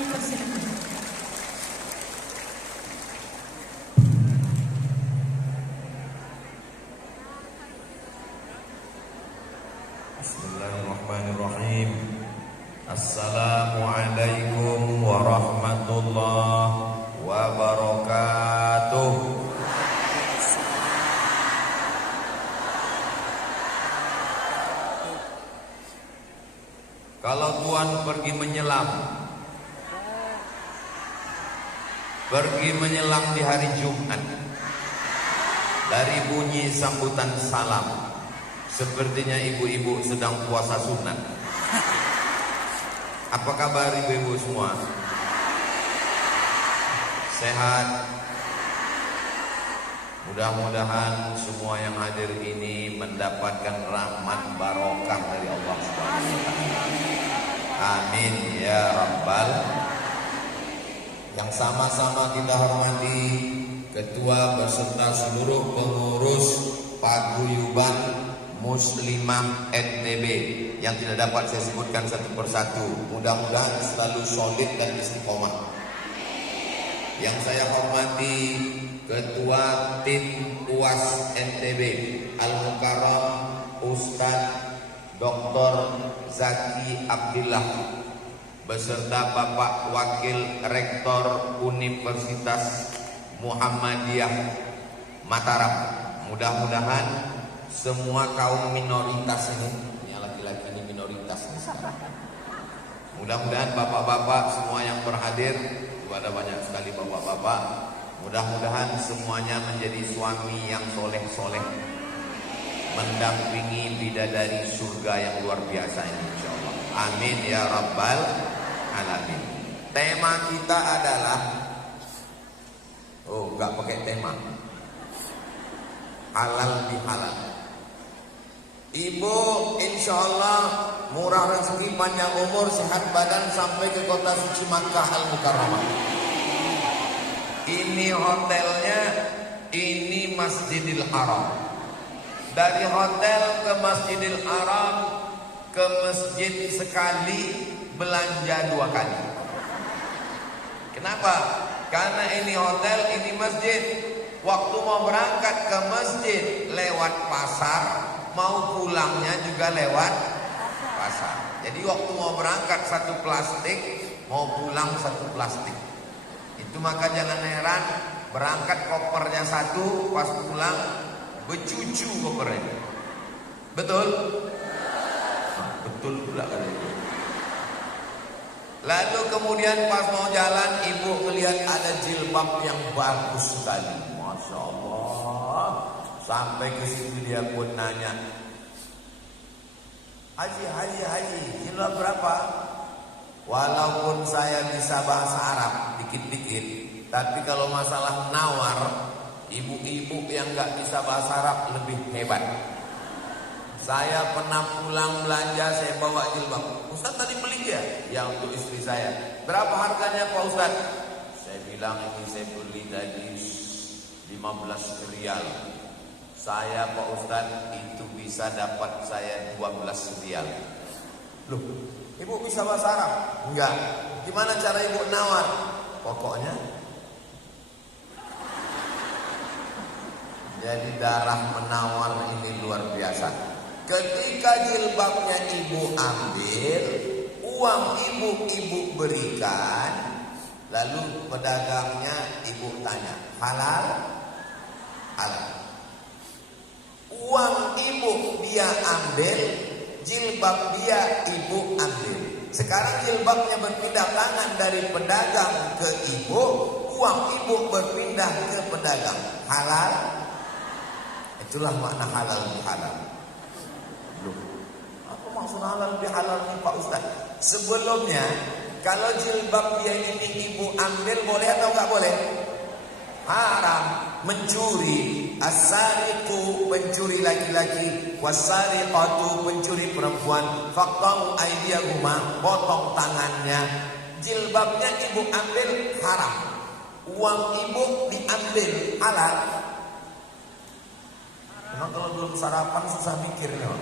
dipersilakan. Bismillahirrahmanirrahim. Assalamualaikum warahmatullahi wabarakatuh. Kalau Tuhan pergi menyelam di hari Jumat, dari bunyi sambutan salam, sepertinya ibu-ibu sedang puasa sunat. Apa kabar ibu-ibu semua? Sehat? Mudah-mudahan semua yang hadir ini mendapatkan rahmat barokah dari Allah Subhanahu wa taala. Amin ya rabbal. Yang sama-sama kita hormati ketua beserta seluruh pengurus paguyuban Muslimah NTB yang tidak dapat saya sebutkan satu persatu. Mudah-mudahan selalu solid dan istiqomah. Yang saya hormati Ketua Tim UAS NTB Al-Mukarram Ustadz Dr. Zaki Abdillah beserta Bapak Wakil Rektor Universitas Muhammadiyah Mataram. Mudah-mudahan semua kaum minoritas ini laki-laki ini minoritas. Mudah-mudahan bapak-bapak semua yang berhadir, ada banyak sekali bapak-bapak, mudah-mudahan semuanya menjadi suami yang soleh-soleh, mendampingi bidadari surga yang luar biasa ini insyaallah. Amin ya rabbal alamin. Tema kita adalah enggak pakai tema, halal bihalal. Ibu insyaallah murah rezeki, panjang umur, sehat badan sampai ke kota suci Makkah Al-Mukarramah. Ini hotelnya, ini Masjidil Haram. Dari hotel ke Masjidil Haram, ke masjid sekali, belanja 2 kali. Kenapa? Karena ini hotel, ini masjid. Waktu mau berangkat ke masjid lewat pasar, mau pulangnya juga lewat pasar. Jadi waktu mau berangkat 1 plastik, mau pulang 1 plastik. Itu maka jangan heran berangkat kopernya 1, pas pulang becucu kopernya. Betul? Betul pula kan itu. Lalu kemudian pas mau jalan, ibu melihat ada jilbab yang bagus sekali, masya Allah. Sampai ke situ dia pun nanya, Haji, jilbab berapa? Walaupun saya bisa bahasa Arab dikit-dikit, tapi kalau masalah nawar, ibu-ibu yang nggak bisa bahasa Arab lebih hebat. Saya pernah pulang belanja, saya bawa jilbab. Ustaz tadi beli ya? Ya untuk istri saya. Berapa harganya Pak Ustaz? Saya bilang ini saya beli tadi 15 rial. Saya Pak Ustaz itu bisa dapat saya 12 rial. Loh, ibu bisa bahasa Arab? Enggak. Gimana cara ibu nawar? Pokoknya jadi darah menawar ini luar biasa. Ketika jilbabnya ibu ambil, uang ibu berikan, lalu pedagangnya ibu tanya, halal? Halal. Uang ibu dia ambil, jilbab dia ibu ambil. Sekarang jilbabnya berpindah tangan dari pedagang ke ibu, uang ibu berpindah ke pedagang. Halal? Itulah makna halal bihalal. Apa maksud halal bihalal nih Pak Ustaz? Sebelumnya kalau jilbab dia ini ibu ambil, boleh atau enggak boleh? Haram. Mencuri, as-sariqu pencuri laki-laki, was-sariqatu pencuri perempuan, faqta'u aydiyahuma potong tangannya. Jilbabnya ibu ambil haram, uang ibu diambil halal. Memang kalau belum sarapan susah mikirnya.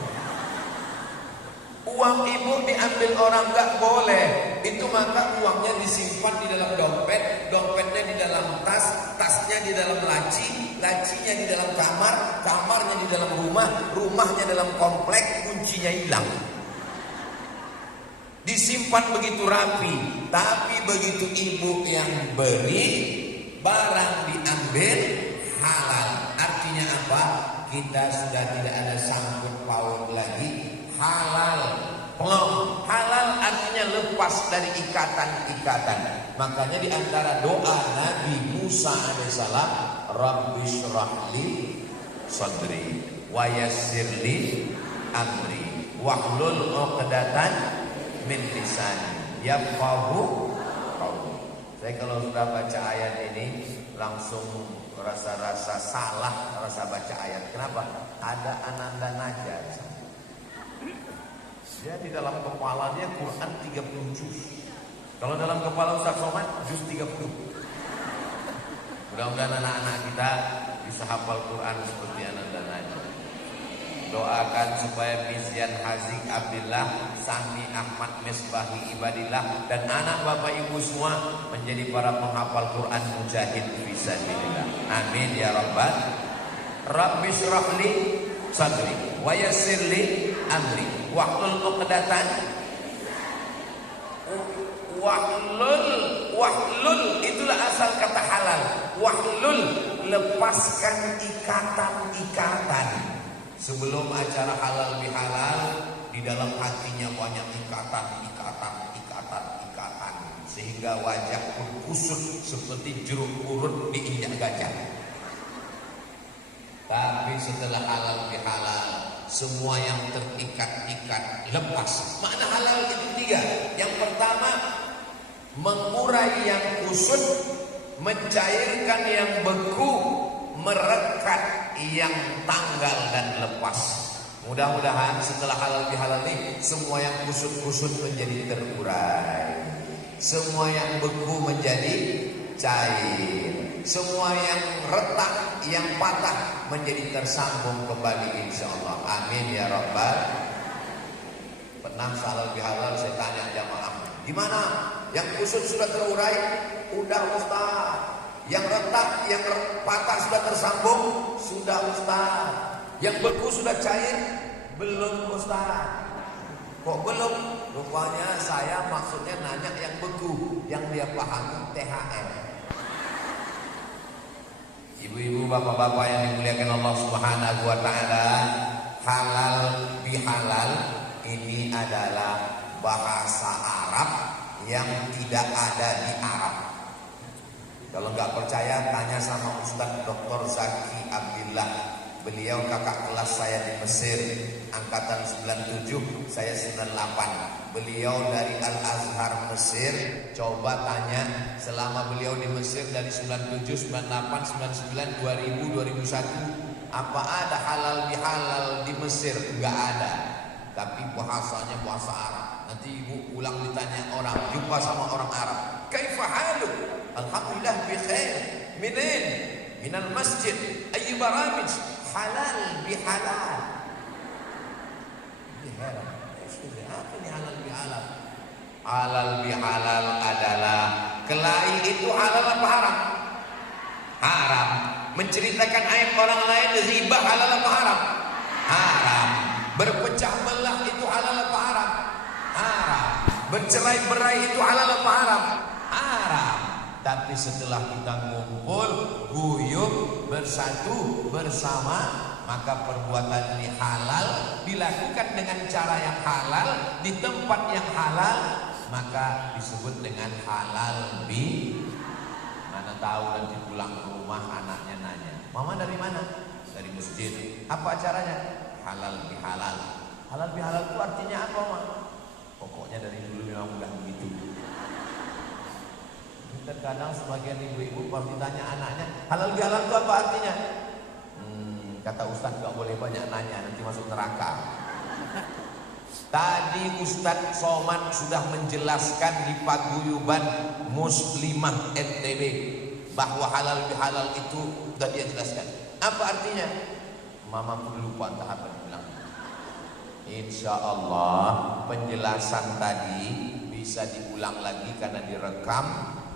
Uang ibu diambil orang nggak boleh. Itu maka uangnya disimpan di dalam dompet, dompetnya di dalam tas, tasnya di dalam laci, lacinya di dalam kamar, kamarnya di dalam rumah, rumahnya dalam komplek, kuncinya hilang. Disimpan begitu rapi. Tapi begitu ibu yang beri, barang diambil halal. Artinya apa? Kita sudah tidak ada sangkut paut lagi. Halal. Pelong. Halal artinya lepas dari ikatan-ikatan. Makanya di antara doa Nabi Musa alaihissalam, Rabbi syrahli sadri wa yassirli amri wahlul 'uqdatan min lisani yafqahu qawli. Saya kalau sudah baca ayat ini langsung rasa-rasa salah rasa baca ayat. Kenapa? Ada Ananda Naja. Dia di dalam kepalanya Quran 30 juz. Kalau dalam kepala Ustaz Somad juz 30. Mudah-mudahan anak-anak kita bisa hafal Quran seperti Ananda Naja. Doakan supaya Mizyan Hazik Abdillah, Sami Ahmad Misbahi Ibadillah dan anak bapak ibu semua menjadi para penghafal Quran mujahid fisabilillah. Amin ya rabbal. Rabbi syrahli sadri wa yassirli amri wahlul 'uqdatan. Wahlul itulah asal kata halal. Wahlul, lepaskan ikatan-ikatan. Sebelum acara halal bihalal, di dalam hatinya banyak ikatan, sehingga wajah pun kusut seperti jeruk purut diinjak gajah. Tapi setelah halal bihalal, semua yang terikat-ikat lepas. Makna halal itu 3. Yang pertama, mengurai yang kusut, mencairkan yang beku, merekat yang tanggal dan lepas. Mudah-mudahan setelah halal bihalal ini semua yang kusut-kusut menjadi terurai, semua yang beku menjadi cair, semua yang retak, yang patah menjadi tersambung kembali insyaallah. Amin ya rabbal. Pernah halal bihalal saya tanya jamaah, gimana? Yang kusut sudah terurai? Udah Ustaz. Yang retak, yang patah sudah tersambung? Sudah Ustaz. Yang beku sudah cair? Belum Ustaz. Kok belum? Rupanya saya maksudnya nanya yang beku, yang dia pahami THR. Ibu-ibu, bapak-bapak yang dimuliakan Allah Subhanahu wa taala, halal bihalal ini adalah bahasa Arab yang tidak ada di Arab. Kalau nggak percaya tanya sama Ustaz Dr. Zaki Abdillah. Beliau kakak kelas saya di Mesir, angkatan 97, saya 98. Beliau dari Al-Azhar Mesir. Coba tanya selama beliau di Mesir dari 97, 98, 99, 2000, 2001, apa ada halal bihalal di Mesir? Nggak ada. Tapi bahasanya bahasa Arab. Nanti ibu pulang ditanya orang, jumpa sama orang Arab, kaifa haluk? Alhamdulillah bi khair. Minin? Minal masjid. Ayy baramij? Halal bihalal. Ini heran. Apa ini halal bihalal? Halal bihalal adalah kelahi itu halal apa haram? Haram. Menceritakan aib orang lain riba halal apa haram? Haram. Berpecah belah itu halal apa haram? Haram. Bercerai-berai itu halal apa haram? Haram. Tapi setelah kita ngumpul, guyup, bersatu, bersama, maka perbuatan ini halal, dilakukan dengan cara yang halal, di tempat yang halal, maka disebut dengan halal bi. Mana tahu nanti pulang ke rumah anaknya nanya, mama dari mana? Dari masjid. Apa acaranya? Halal bihalal. Halal bihalal itu artinya apa, Ma? Pokoknya dari dulu memang udah begitu. Terkadang sebagian ibu-ibu kalau ditanya anaknya, halal bihalal itu apa artinya? Kata Ustaz gak boleh banyak nanya, nanti masuk neraka. Tadi Ustaz Somad sudah menjelaskan di paguyuban Muslimah NTB bahwa halal bihalal itu sudah dia jelaskan. Apa artinya? Mama pun lupa entah apa dibilang. Insya Allah penjelasan tadi bisa diulang lagi karena direkam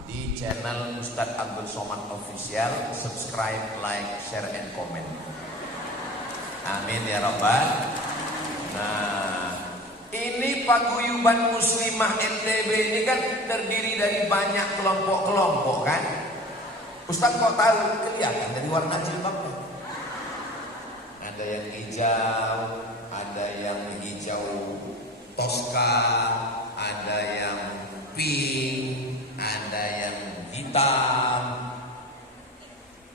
di channel Ustadz Abdul Somad Official. Subscribe, like, share, and comment. Amin ya Rabbal. Nah, ini paguyuban muslimah NTB ini kan terdiri dari banyak kelompok-kelompok kan. Ustadz kok tahu? Kelihatan dari warna jilbabnya. Ada yang hijau, ada yang hijau toska, ada yang pink, ada yang hitam.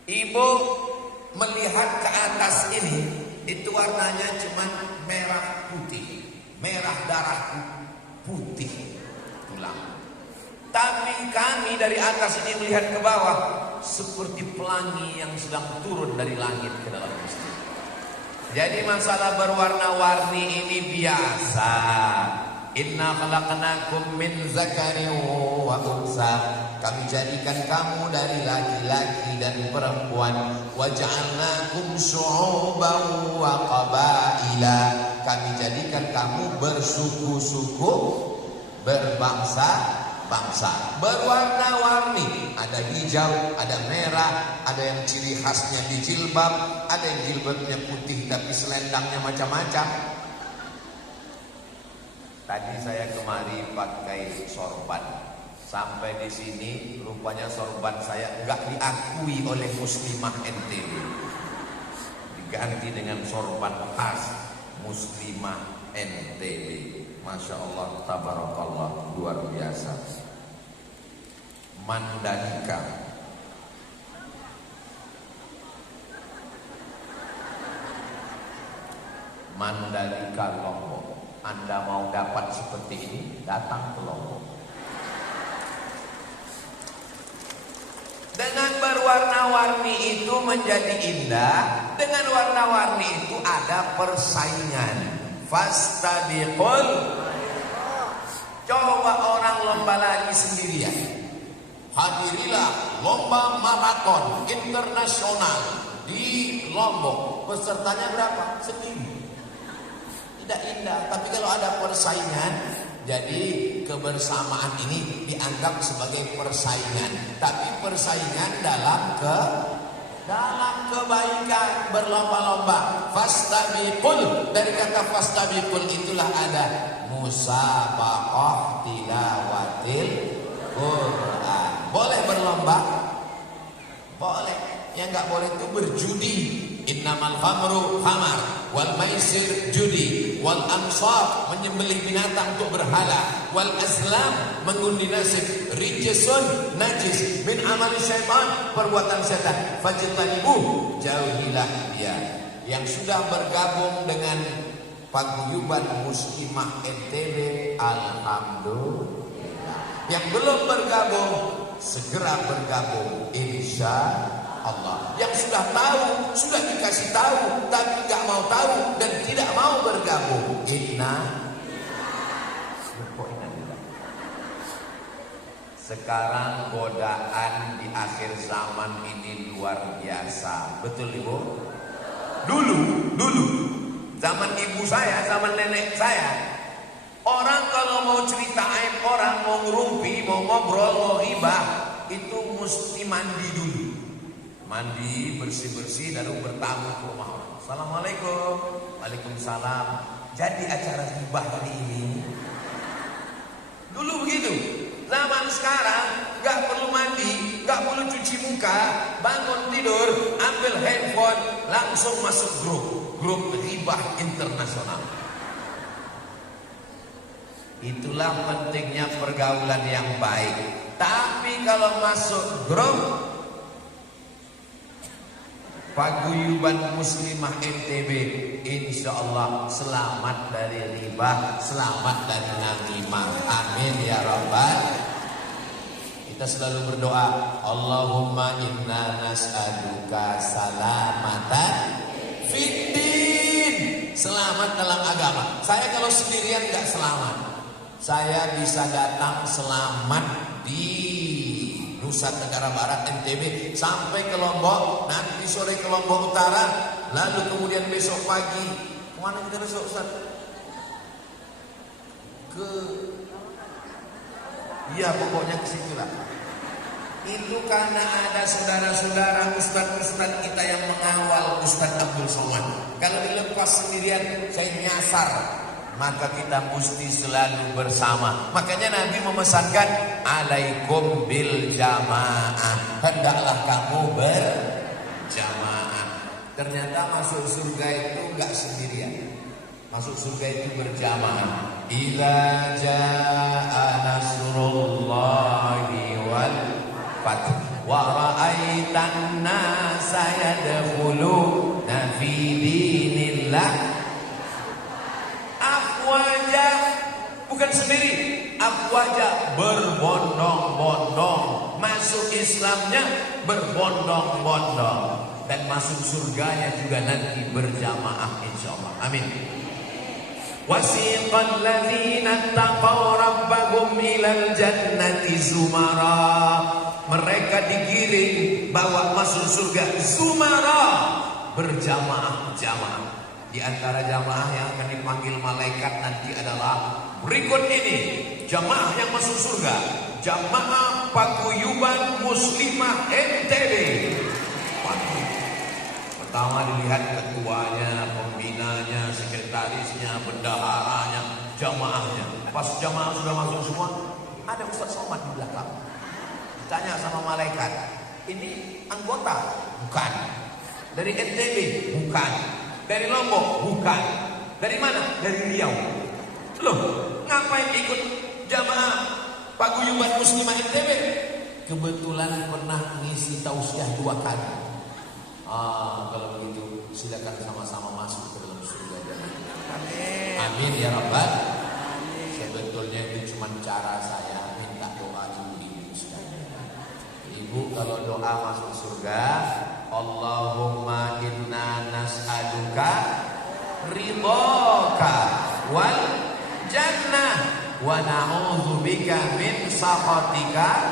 Ibu melihat ke atas ini, itu warnanya cuma merah putih, merah darah putih tulang. Tapi kami dari atas ini melihat ke bawah seperti pelangi yang sedang turun dari langit ke dalam masjid. Jadi masalah berwarna-warni ini biasa. Inna khalaqnakum min zakarin wa unsa. Kami jadikan kamu dari laki-laki dan perempuan. Wa ja'alnakum syu'uban wa qabaila. Kami jadikan kamu bersuku-suku, berbangsa bangsa, berwarna-warni, ada hijau, ada merah, ada yang ciri khasnya di jilbab, ada yang jilbabnya putih tapi selendangnya macam-macam. Tadi saya kemari pakai sorban, sampai di sini rupanya sorban saya enggak diakui oleh muslimah NTB, diganti dengan sorban khas muslimah NTB. Masya Allah, tabarakallah, luar biasa. Mandalika. Mandalika Lombok. Anda mau dapat seperti ini, datang ke Lombok. Dengan berwarna-warni itu menjadi indah. Dengan warna-warni itu ada persaingan. Fastabiqul. Coba orang lomba lari sendirian. Hadirilah lomba maraton internasional di Lombok. Pesertanya berapa? 1.000. Tidak indah. Tapi kalau ada persaingan, jadi kebersamaan ini dianggap sebagai persaingan. Tapi persaingan dalam kebaikan, berlomba-lomba. Fastabiqul, dari kata fastabiqul itulah ada musabaqah tilawatil Quran. Boleh berlomba? Boleh. Yang enggak boleh itu berjudi. Innamal khamru khamar wal maisir judi wal ansab menyembelih binatang untuk berhala wal azlam mengundi nasib rijsun najis min amali syaitan perbuatan setan fajtanibu jauhilah dia. Yang sudah bergabung dengan paguyuban muslimah NTB, alhamdulillah. Yang belum bergabung segera bergabung insya Allah. Yang sudah tahu, sudah dikasih tahu, tapi nggak mau tahu dan tidak mau bergabung. Sekarang godaan di akhir zaman ini luar biasa. Betul Ibu? Dulu zaman ibu saya, zaman nenek saya, orang kalau mau cerita aib orang, mau ngerumpi, mau ngobrol, mau ghibah, itu mesti mandi dulu. Mandi, bersih-bersih, lalu bertamu ke rumah orang. Assalamualaikum. Waalaikumsalam. Jadi acara ghibah hari ini. Dulu begitu. Zaman sekarang gak perlu mandi, gak perlu cuci muka, bangun tidur, ambil handphone, langsung masuk grup ghibah internasional. Itulah pentingnya pergaulan yang baik. Tapi kalau masuk grup paguyuban muslimah NTB, insya Allah selamat dari riba, selamat dari namimah. Amin ya Rabbal. Kita selalu berdoa, Allahumma inna nas'aluka salamatan fiddin, selamat dalam agama. Saya kalau sendirian gak selamat. Saya bisa datang selamat di Nusa Tenggara Barat NTB sampai ke Lombok, nanti sore ke Lombok Utara, lalu kemudian besok pagi kemana kita besok Ustaz? ke, iya pokoknya ke situ lah. Itu karena ada saudara-saudara ustadz-ustadz kita yang mengawal Ustadz Abdul Somad. Kalau dilepas sendirian saya nyasar, maka kita mesti selalu bersama. Makanya Nabi memesankan alaikum bil jamaah, hendaklah kamu berjamaah. Ternyata masuk surga itu enggak sendirian. Masuk surga itu berjamaah. Idza jaa nasrullahi wal fath wa ra'aitan nasa yadkhuluna fi dinillah afwaja, bukan sendiri, afwaja, berbondong-bondong. Masuk Islamnya berbondong-bondong, dan masuk surganya juga nanti berjamaah insyaallah. Amin. Wasiqal ladzina taqaw rabbahum ilal jannati zumara. Mereka digiring bawa masuk surga zumara, berjamaah-jamaah. Di antara jamaah yang akan dipanggil malaikat nanti adalah berikut ini. Jamaah yang masuk surga, Jamaah Paguyuban Muslimah NTB. Pertama dilihat ketuanya, pembinanya, sekretarisnya, bendaharanya, jamaahnya. Pas jamaah sudah masuk semua, ada Ustaz Somad di belakang. Ditanya sama malaikat, ini anggota? Bukan. Dari NTB? Bukan. Dari Lombok? Bukan. Dari mana? Dari Riau. Loh, ngapain ikut jamaah Paguyuban Muslimah NTB? Kebetulan pernah ngisi tausiah 2 kali. Kalau begitu silakan sama-sama masuk ke dalam surga. Amin. Amin ya Rabbal. Sebetulnya itu cuma cara saya minta doa ibu-ibu sekalian. Ibu kalau doa masuk surga, Allahumma inna nas'aluka ridhaka wal jannah wa na'udzubika min sakhatika.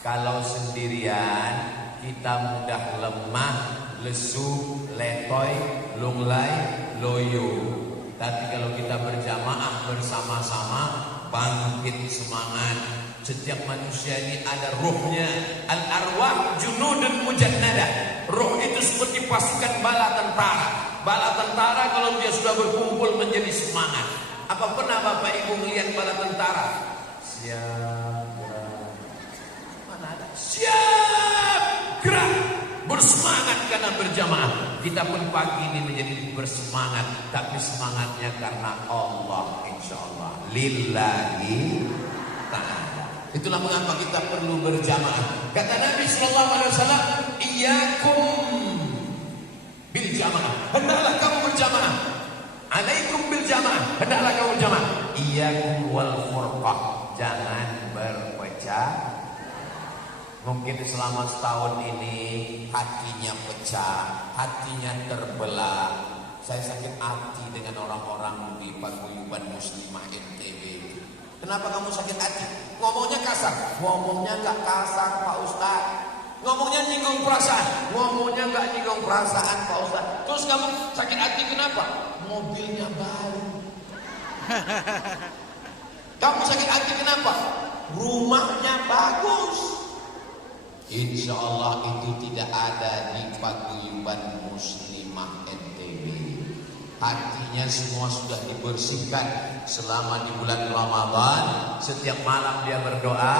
Kalau sendirian kita mudah lemah, lesu, letoy, lunglai, loyo. Tapi kalau kita berjamaah bersama-sama, bangkit semangat. Setiap manusia ini ada ruhnya. Al-arwah junudun mujannada. Ruh itu seperti pasukan bala tentara. Bala tentara kalau dia sudah berkumpul menjadi semangat. Apa pernah Bapak Ibu melihat bala tentara? Siap, gerak. Mana ada? Siap, gerak. Bersemangat karena berjamaah. Kita pun pagi ini menjadi bersemangat, tapi semangatnya karena Allah, insyaallah. Lillahi ta'ala. Itulah mengapa kita perlu berjamaah. Kata Nabi sallallahu alaihi wasallam, "Iyyakum bil jamaah." Hendaklah kamu berjamaah. Alaikum bil jamaah. Hendaklah kamu berjamaah. Iyyakum wal furqah. Jangan berpecah. Mungkin selama setahun ini hatinya pecah, hatinya terbelah. Saya sakit hati dengan orang-orang di Paguyuban Muslimah NTB. Kenapa kamu sakit hati? Ngomongnya kasar. Ngomongnya gak kasar Pak Ustaz. Ngomongnya nyinggung perasaan. Ngomongnya gak nyinggung perasaan Pak Ustaz. Terus kamu sakit hati kenapa? Mobilnya baru. Kamu sakit hati kenapa? Rumahnya bagus. Insya Allah itu tidak ada di Paguyuban Muslimah NTB. Hatinya semua sudah dibersihkan selama di bulan Ramadan. Setiap malam dia berdoa,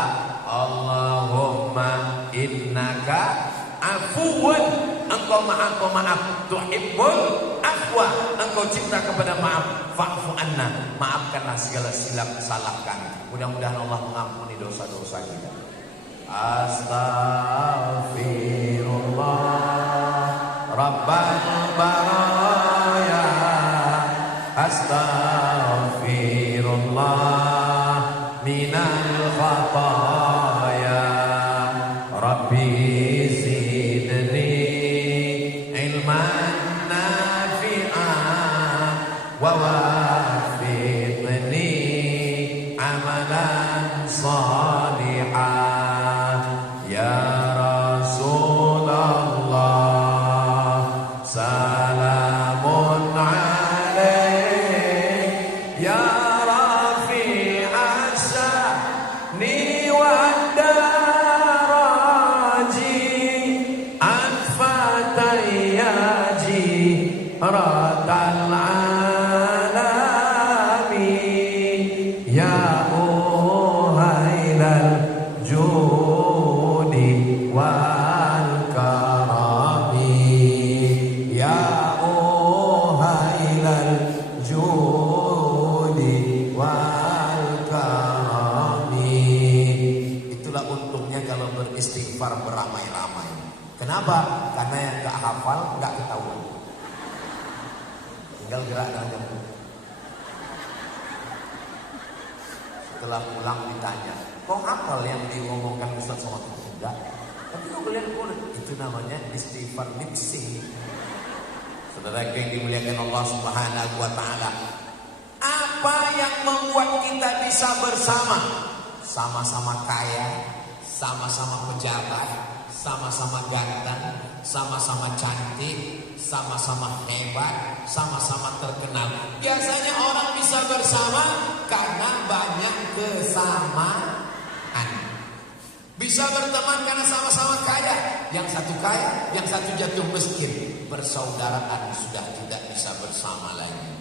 Allahumma innaka afuwan, engkau maha pemaaf, tuhibbul afwa, engkau cinta kepada maaf, fa'fu anna, maafkanlah segala silap salah kami. Mudah-mudahan Allah mengampuni dosa-dosa kita. Astaghfirullah Rabbal baraya, astaghfirullah minal khataya, Rabbi zidni ilman nafi'an wa wafiqni amalan salihan. Salamun alaik ya Rasulullah. beristighfar beramai-ramai. Kenapa? Karena yang gak hafal gak ketahuan. Tinggal gerak dengan setelah pulang ditanya, kok hafal yang diomongkan Ustaz Somad? Enggak. Tapi kok kalian boleh? Itu namanya istighfar nipsi. Saudara yang dimuliakan Allah Subhanahu wa taala. Apa yang membuat kita bisa bersama? Sama-sama kaya, sama-sama pejabat, sama-sama ganteng, sama-sama cantik, sama-sama hebat, sama-sama terkenal. Biasanya orang bisa bersama karena banyak kesamaan. Bisa berteman karena sama-sama kaya. Yang satu kaya, yang satu jatuh miskin. Persaudaraan sudah tidak bisa bersama lagi.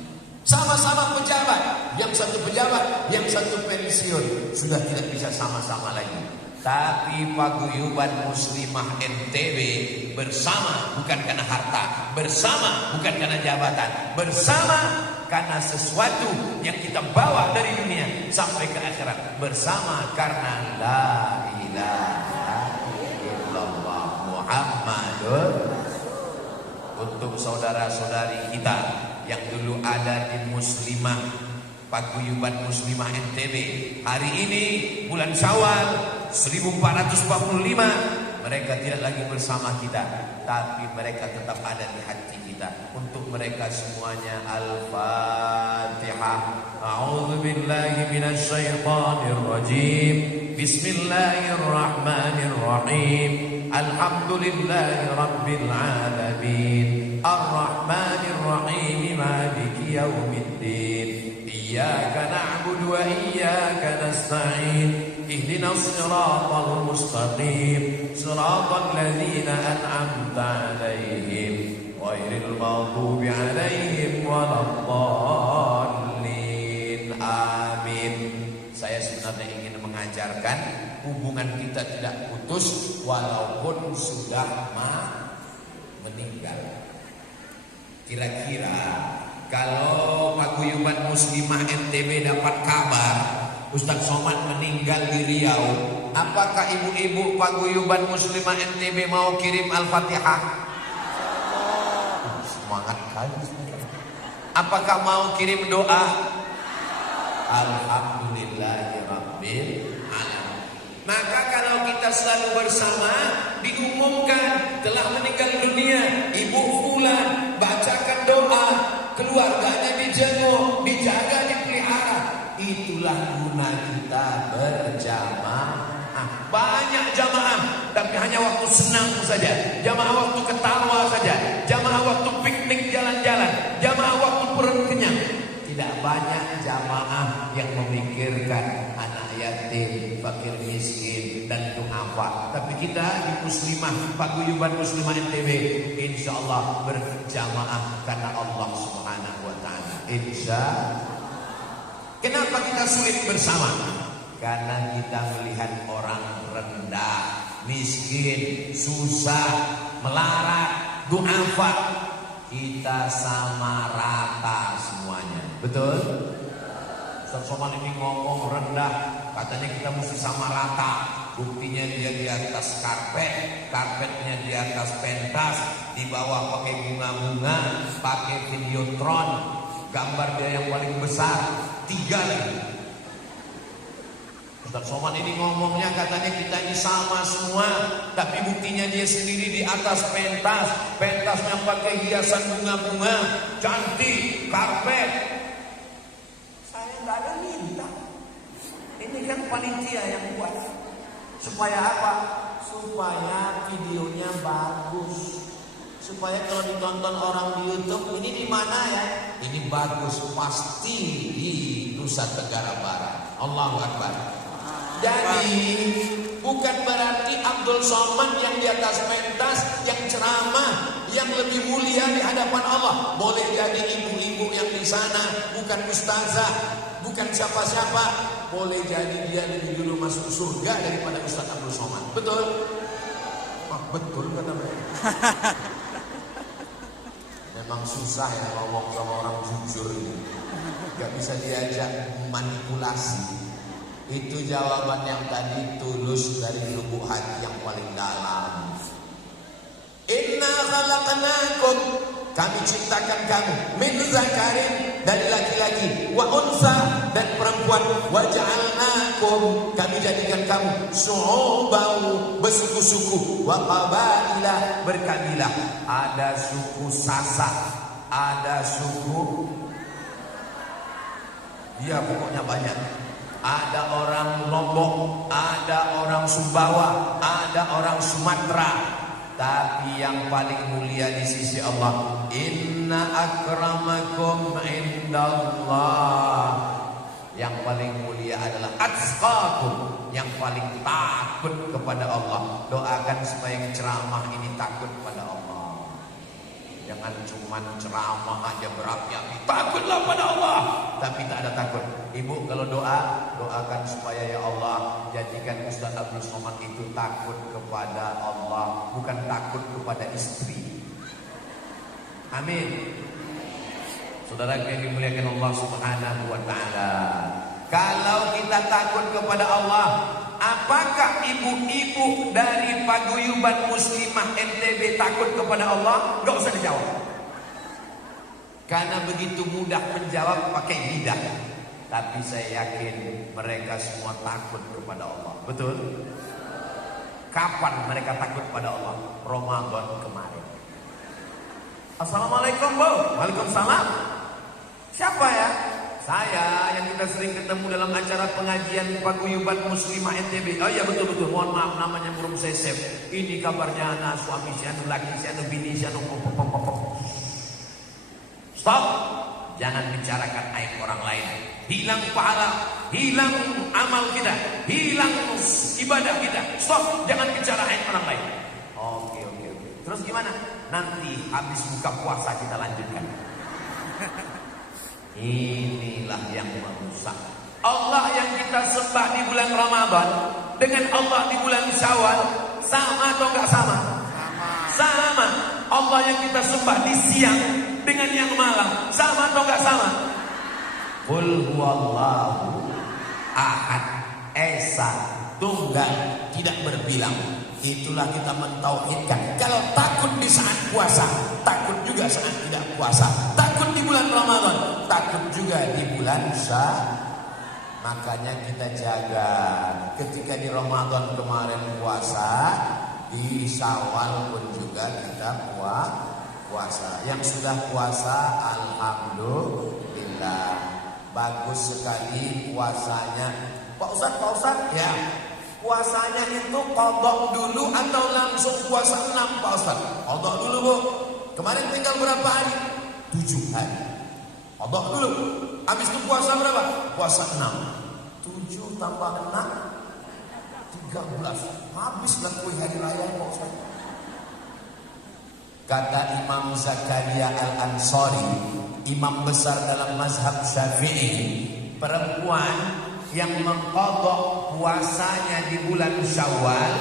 Sama-sama pejabat, yang satu pejabat, yang satu pensiun, sudah tidak bisa sama-sama lagi. Tapi paguyuban muslimah NTB bersama bukan karena harta, bersama bukan karena jabatan, bersama karena sesuatu yang kita bawa dari dunia sampai ke akhirat, bersama karena la ilaha illallah Muhammadur. Untuk saudara-saudari kita yang dulu ada di muslimah, paguyuban muslimah NTB, hari ini bulan Syawal 1445, mereka tidak lagi bersama kita, tapi mereka tetap ada di hati kita. Untuk mereka semuanya Al-Fatihah. A'udzubillahi minasyaitonirrajim. Bismillahirrahmanirrahim. Alhamdulillahi rabbil alamin. Ar-Rahmanirrahim. Maliki yaumiddin. Iyyaka na'budu wa iyyaka nasta'in. Ihdinas siratal mustaqim. Siratal ladzina an'amta 'alaihim ghairil maghdubi 'alaihim waladdallin. Amin. Saya sebenarnya ingin mengajarkan hubungan kita tidak putus walaupun sudah meninggal. Kira-kira kalau paguyuban muslimah NTB dapat kabar Ustaz Somad meninggal di Riau, apakah ibu-ibu paguyuban muslimah NTB mau kirim Al-Fatihah? Semangat kali. Apakah mau kirim doa? Alhamdulillahirabbil alamin. Maka kalau kita selalu bersama, diumumkan telah meninggal dunia Ibu Fulan, bacakan doa, keluarganya dijenguk, dijaga, dipelihara. Itulah guna kita berjamaah. Banyak jamaah, tapi hanya waktu senang saja, jamaah waktu ketawa saja, jamaah waktu piknik jalan-jalan, jamaah waktu perut kenyang. Tidak banyak jamaah yang memikirkan anak yatim, fakir miskin, dan duafa. Tapi kita di muslimah, paguyuban muslimah NTB, insya Allah berjamaah karena Allah Subhanahu wa ta'ala. Insya Allah. Kenapa kita sulit bersama? Karena kita melihat orang rendah, miskin, susah, melarat, duafa. Kita sama rata semuanya. Betul? Ustaz Somad ini ngomong rendah, katanya kita mesti sama rata. Buktinya dia di atas karpet, karpetnya di atas pentas, di bawah pakai bunga-bunga, pakai videotron, gambar dia yang paling besar, 3 lagi. Ustaz Somad ini ngomongnya katanya kita ini sama semua, tapi buktinya dia sendiri di atas pentas, pentasnya pakai hiasan bunga-bunga, cantik, karpet. Saya nggak ada minta. Ini kan panitia yang buat. Supaya apa? Supaya videonya bagus. Supaya kalau ditonton orang di YouTube, ini di mana ya? Ini bagus, pasti di Nusa Tenggara Barat. Allahu Akbar. Jadi bukan berarti Abdul Somad yang di atas pentas, yang ceramah, yang lebih mulia di hadapan Allah. Boleh jadi ibu-ibu yang di sana bukan ustazah, bukan siapa-siapa. Boleh jadi dia lebih dulu masuk surga daripada Ustaz Abdul Somad. Betul? Wah, betul kata mereka. Memang susah ya ngomong sama orang jujur ini. Gak bisa diajak manipulasi. Itu jawaban yang tadi itu tulus dari lubuk hati yang paling dalam. Inna khalaqnakum, kami ciptakan kamu, min zakarin, dari laki-laki, wa unsa, dan perempuan, wa ja'alnakum, kami jadikan kamu syu'uban, bersuku-suku, wa qabaila, berkabilah. Ada suku Sasak, ada suku, dia pokoknya banyak. Ada orang Lombok, ada orang Sumbawa, ada orang Sumatera. Tapi yang paling mulia di sisi Allah, inna akramakum indallah, yang paling mulia adalah atqakum, yang paling takut kepada Allah. Doakan supaya ceramah ini takut pada Allah. Jangan cuma ceramah aja berapi-api, takutlah pada Allah, tapi tak ada takut. Ibu kalau doa, doakan supaya ya Allah jadikan Ustaz Abdul Somad itu takut kepada Allah, bukan takut kepada istri. Amin. Saudara yang dimuliakan Allah Subhanahu wa taala, kalau kita takut kepada Allah, apakah ibu-ibu dari paguyuban muslimah NTB takut kepada Allah? Gak usah dijawab, karena begitu mudah menjawab pakai lidah. Tapi saya yakin mereka semua takut kepada Allah. Betul? Kapan mereka takut pada Allah? Ramadan kemarin. Assalamualaikum Bu. Waalaikumsalam. Siapa ya? Saya yang kita sering ketemu dalam acara pengajian paguyuban muslimah NTB. Oh iya betul-betul. Mohon maaf namanya burung sesep. Ini kabarnya anak suami si anu laki si anu bini si anu pop. Stop. Jangan bicarakan aib orang lain. Hilang pahala, hilang amal kita, hilang ibadah kita. Stop, jangan bicara aib orang lain. Oke. Terus gimana? Nanti habis buka puasa kita lanjutkan. Inilah yang merusak. Allah yang kita sembah di bulan Ramadan dengan Allah di bulan Syawal sama atau enggak sama? Sama. Allah yang kita sembah di siang dengan yang malam sama atau enggak sama? Qul huwallahu ahad, esa, tunggal, tidak berbilang. Itulah kita mentauhidkan. Kalau takut di saat puasa, takut juga saat tidak puasa. Takut di bulan Ramadan, takut juga di bulan Syawal. Makanya kita jaga. Ketika di Ramadan kemarin puasa, di Syawal pun juga kita puasa. Yang sudah puasa, alhamdulillah. Bagus sekali puasanya. Pak Ustaz, ya. Puasanya itu qadha dulu atau langsung puasa 6 Pak Ustaz? Qadha dulu Bu. Kemarin tinggal berapa hari? 7 hari. Qadha dulu. Habis itu puasa berapa? Puasa 6. 7 tambah 6 13. Habislah kue hari raya Pak Ustaz. Kata Imam Zakaria Al-Ansari, imam besar dalam mazhab Syafi'i, perempuan yang mengqadha puasanya di bulan Syawal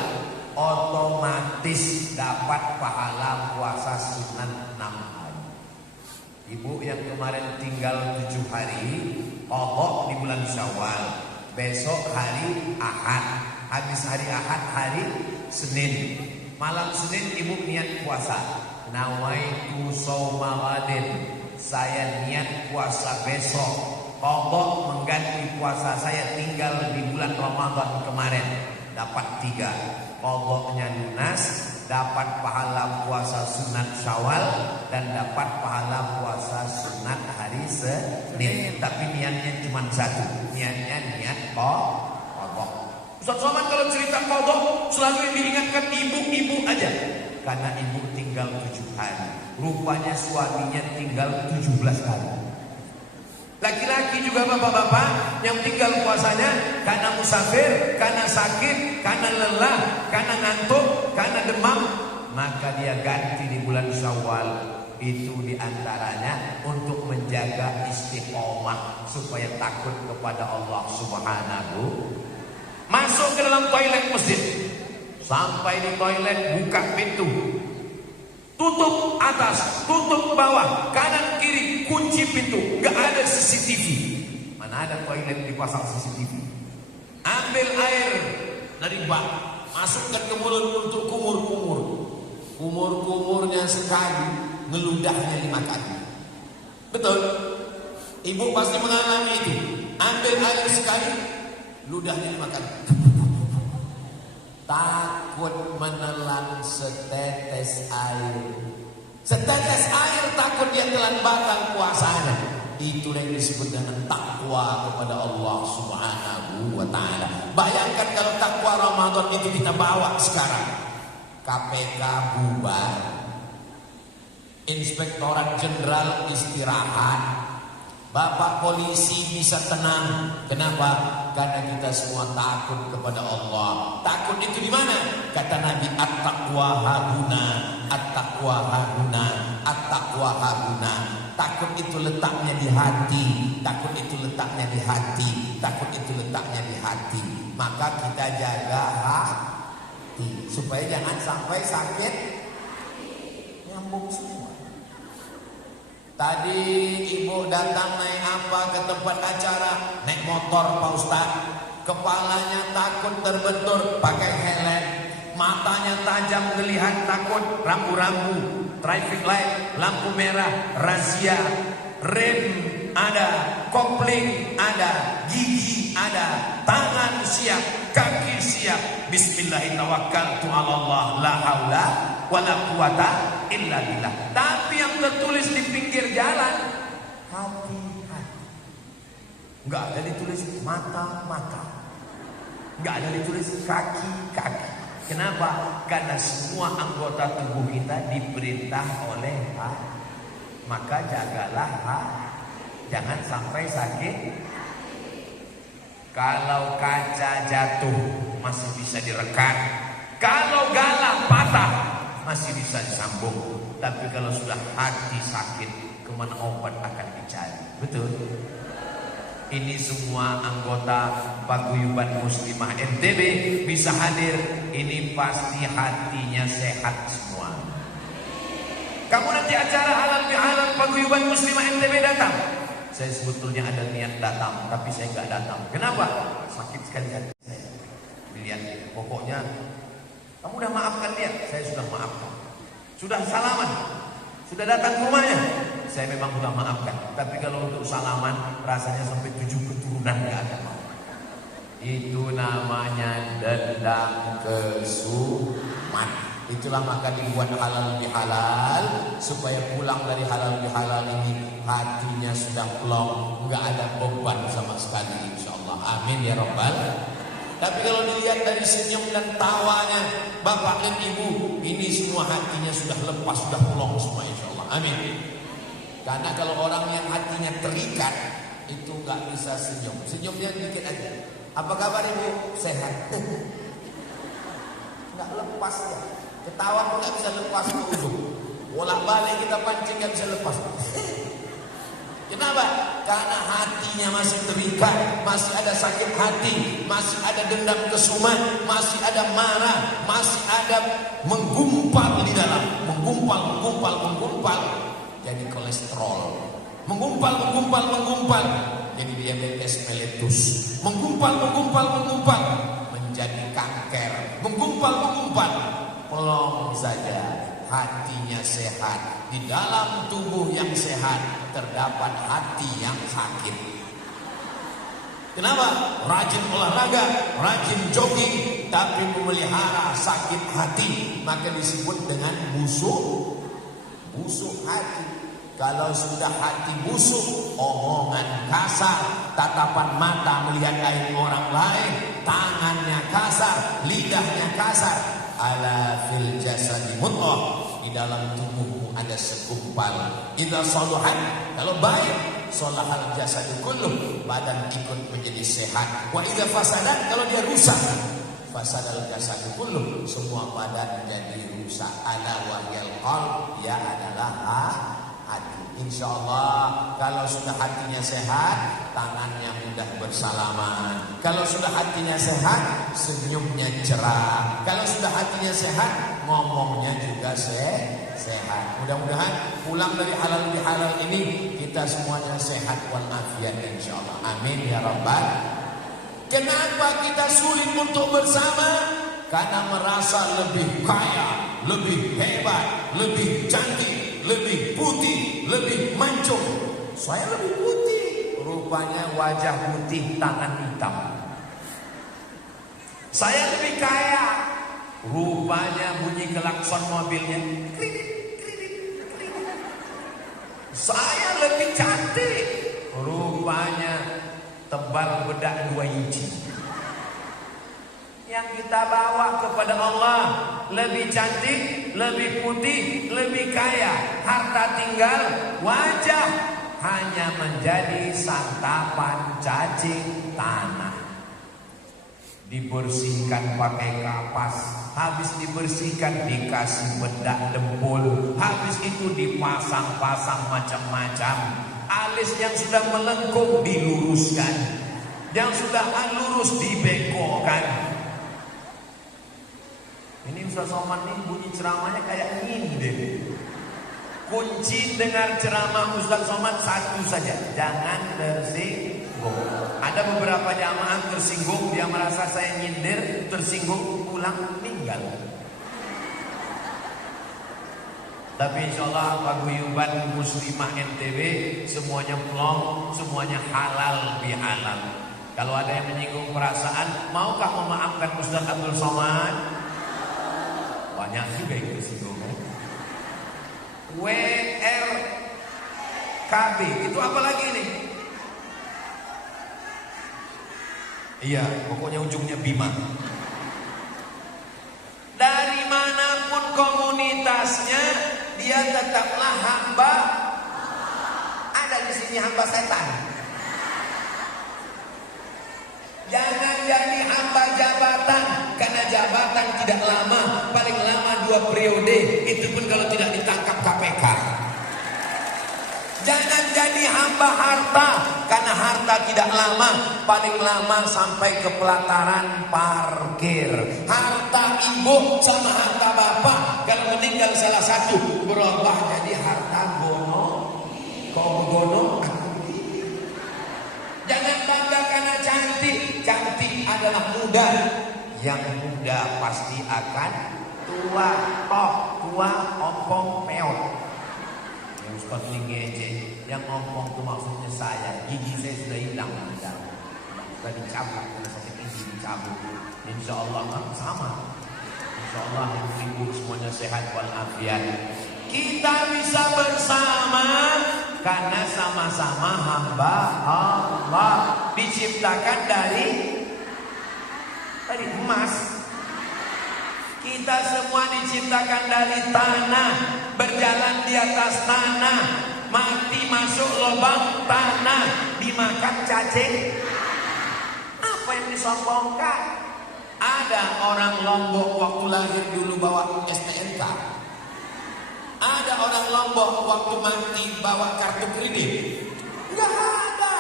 otomatis dapat pahala puasa sunat 6 hari. Ibu yang kemarin tinggal 7 hari qadha di bulan Syawal, besok hari Ahad, habis hari Ahad hari Senin, malam Senin ibu niat puasa. Nawaitu shauma ghadin, saya niat puasa besok. Qadha mengganti puasa saya tinggal di bulan Ramadan kemarin, dapat 3. Qadhanya lunas, dapat pahala puasa sunat Syawal dan dapat pahala puasa sunat hari Senin. Tapi niatnya cuma satu, niatnya niat qadha. Ustaz Somad kalau cerita qadha selalu yang diingatkan ibu-ibu aja, karena ibu tinggal 7 hari, rupanya suaminya tinggal 17 hari. Laki-laki juga bapak-bapak yang tinggal puasanya karena musafir, karena sakit, karena lelah, karena ngantuk, karena demam, maka dia ganti di bulan Syawal. Itu diantaranya untuk menjaga istiqomah supaya takut kepada Allah Subhanahu. Masuk ke dalam toilet masjid, sampai di toilet buka pintu, tutup atas, tutup bawah, kanan kiri, kunci pintu, gak ada CCTV. Mana ada toilet dipasang CCTV? Ambil air dari bak, masukkan ke mulut untuk kumur-kumur. Kumur-kumurnya sekali, ngeludahnya 5 kali. Betul? Ibu pasti mengalami itu. Ambil air sekali, ludahnya 5 kali. Takut menelan setetes air. Setetes air takut dia telan batal puasanya. Itu yang disebut dengan takwa kepada Allah Subhanahu wa ta'ala. Bayangkan kalau takwa Ramadan itu kita bawa sekarang. KPK bubar, Inspektorat Jenderal istirahat, Bapak polisi bisa tenang. Kenapa? Karena kita semua takut kepada Allah. Takut itu di mana? Kata Nabi, at-taqwa hahuna, at-taqwa hahuna, at-taqwa hahuna. Takut itu letaknya di hati, takut itu letaknya di hati, takut itu letaknya di hati. Maka kita jaga hati supaya jangan sampai sakit. Nyambung semua. Tadi ibu datang naik apa ke tempat acara? Naik motor Pak Ustaz. Kepalanya takut terbentur, pakai helm. Matanya tajam melihat takut, rambu-rambu, traffic light, lampu merah, razia, rem ada, kopling ada, gigi ada, tangan siap, kaki siap. Bismillahirrahmanirrahim. La haula wala quwata illa billah. Tapi yang tertulis di pinggir jalan, hati-hati. Enggak ada ditulis mata-mata. Enggak ada ditulis kaki-kaki. Kenapa? Karena semua anggota tubuh kita diperintah oleh hati. Maka jagalah hati. Jangan sampai sakit. Kalau kaca jatuh masih bisa direkam. Kalau galah patah masih bisa disambung. Tapi kalau sudah hati sakit, kemana obat akan dicari? Betul? Ini semua anggota Paguyuban Muslimah NTB bisa hadir. Ini pasti hatinya sehat semua. Kamu nanti acara halal bihalal Paguyuban Muslimah NTB datang. Saya sebetulnya ada niat datang, tapi saya nggak datang. Kenapa? Sakit sekali hati saya. Lihat, pokoknya kamu udah maafkan dia. Saya sudah maafkan. Sudah salaman, sudah datang ke rumahnya. Saya memang sudah maafkan. Tapi kalau untuk salaman, rasanya sampai 7 keturunan nggak ada mau. Itu namanya dendam kesumat. Itulah maka dibuat halal bihalal, supaya pulang dari halal bihalal ini hatinya sudah plong, nggak ada beban sama sekali, insyaallah. Amin ya rabbal. Tapi kalau dilihat dari senyum dan tawanya bapak dan ibu, ini semua hatinya sudah lepas, sudah plong semua, insyaallah. Amin. Karena kalau orang yang hatinya terikat itu nggak bisa senyum. Senyumnya dikit aja. Apa kabar ibu? Sehat. Nggak lepas ya. Ketawa pun nggak bisa lepas ke ujung. Bolak-balik kita pancing nggak bisa lepas. Kenapa? Karena hatinya masih terikat, masih ada sakit hati, masih ada dendam kesumat, masih ada marah, masih ada menggumpal di dalam, menggumpal, jadi kolesterol, menggumpal, jadi diabetes mellitus, menggumpal, menjadi kanker, menggumpal, pelong saja. Hatinya sehat. Di dalam tubuh yang sehat terdapat hati yang sakit. Kenapa? Rajin olahraga, rajin jogging, tapi memelihara sakit hati, maka disebut dengan busuk hati. Kalau sudah hati busuk, omongan kasar, tatapan mata melihat aib orang lain, tangannya kasar, lidahnya kasar. Ala fil jasadi mudghah, di dalam tubuhmu ada segumpal. Idza salahat, kalau baik, salahal jasadu kulluh, badan ikut menjadi sehat. Wa idza fasadat, kalau dia rusak, fasadal jasadu kulluh, semua badan jadi rusak. Ala wahyal qalb, dia adalah hati. Insyaallah kalau sudah hatinya sehat, tangannya mudah bersalaman. Kalau sudah hatinya sehat, senyumnya cerah. Kalau sudah hatinya sehat, ngomongnya juga sehat. Mudah-mudahan pulang dari halal bihalal ini kita semuanya sehat walafiat insyaallah. Amin ya rabbal. Kenapa kita sulit untuk bersama? Karena merasa lebih kaya, lebih hebat, lebih cantik, lebih putih, lebih mancung. Saya lebih putih, rupanya wajah putih, tangan hitam. Saya lebih kaya, rupanya bunyi klakson mobilnya. Saya lebih cantik, rupanya tebal bedak 2 inci. Yang kita bawa kepada Allah lebih cantik, lebih putih, lebih kaya, harta tinggal, wajah hanya menjadi santapan cacing tanah. Dibersihkan pakai kapas, habis dibersihkan dikasih bedak dempul, habis itu dipasang-pasang macam-macam. Alis yang sudah melengkung diluruskan, yang sudah lurus dibengkokkan. Ini Ustaz Somad ini bunyi ceramahnya kayak nginde. Kunci dengar ceramah Ustaz Somad satu saja, jangan tersinggung. Ada beberapa jamaah tersinggung, dia merasa saya nyindir, tersinggung, pulang meninggal. Tapi insya Allah paguyuban muslimah NTB semuanya plong, semuanya halal bihalal. Kalau ada yang menyinggung perasaan, maukah memaafkan Ustaz Abdul Somad? Banyak juga yang tersinggung. WRKB itu apa lagi nih? Iya, pokoknya ujungnya Bima. Dari manapun komunitasnya, dia tetaplah hamba. Ada di sini hamba setan. Jangan jadi hamba jabatan, karena jabatan tidak lama, paling lama 2 periode, itu pun kalau tidak ditangkap KPK. Jangan jadi hamba harta, karena harta tidak lama, paling lama sampai ke pelataran parkir. Harta ibu sama harta bapak, kalau meninggal salah satu, berubah jadi harta gono. Kau gono, jangan bangga karena cantik. Cantik adalah muda. Yang muda pasti akan tua. Tua ompong peot. Yang Ustaz ngeje, yang ompong itu maksudnya saya. Gigi saya sudah hilang. Sudah dicabut, karena sakit gigi dicabut. Insya Allah kan sama. Insya Allah ibu semuanya sehat walafiat. Kita bisa bersama karena sama-sama hamba Allah, diciptakan dari emas. Kita semua diciptakan dari tanah, berjalan di atas tanah, mati masuk lubang tanah, dimakan cacing. Apa yang disombongkan? Ada orang Lombok waktu lahir dulu bawa STNK. Ada orang Lombok waktu mati bawa kartu kredit. Enggak ada.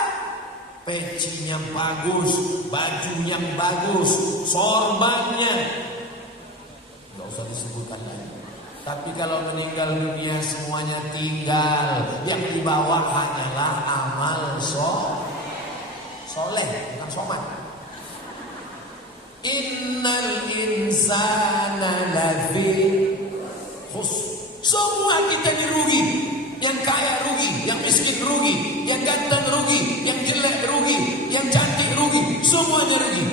Pecinya bagus, bajunya bagus, sorbannya enggak usah disebutkan lagi. Tapi kalau meninggal dunia semuanya tinggal, yang dibawa hanyalah amal soleh, bukan somat. Innal insana lafi khusr. Semua kita dirugi. Yang kaya rugi, yang miskin rugi, yang ganteng rugi, yang jelek rugi, yang cantik rugi, semuanya rugi.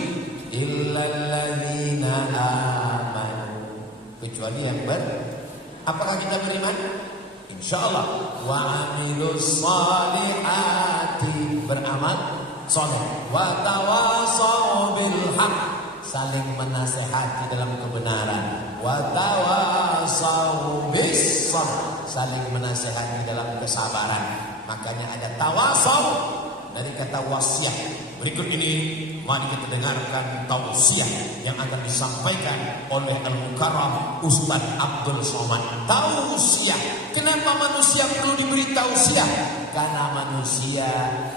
Illalladzina amanu, kecuali yang apakah kita beriman? Insyaallah. Wa amilus salihati, beramal saleh. Wa tawassaw bil haq, saling menasehati dalam kebenaran. Wa tawassaw bis sabr, saling menasehati dalam kesabaran. Makanya ada tawasaw dari kata wasiat. Berikut ini mari kita dengarkan tausiah yang akan disampaikan oleh Al-Mukarram Ustaz Abdul Somad. Tausiah. Kenapa manusia perlu diberi tausiah? Karena manusia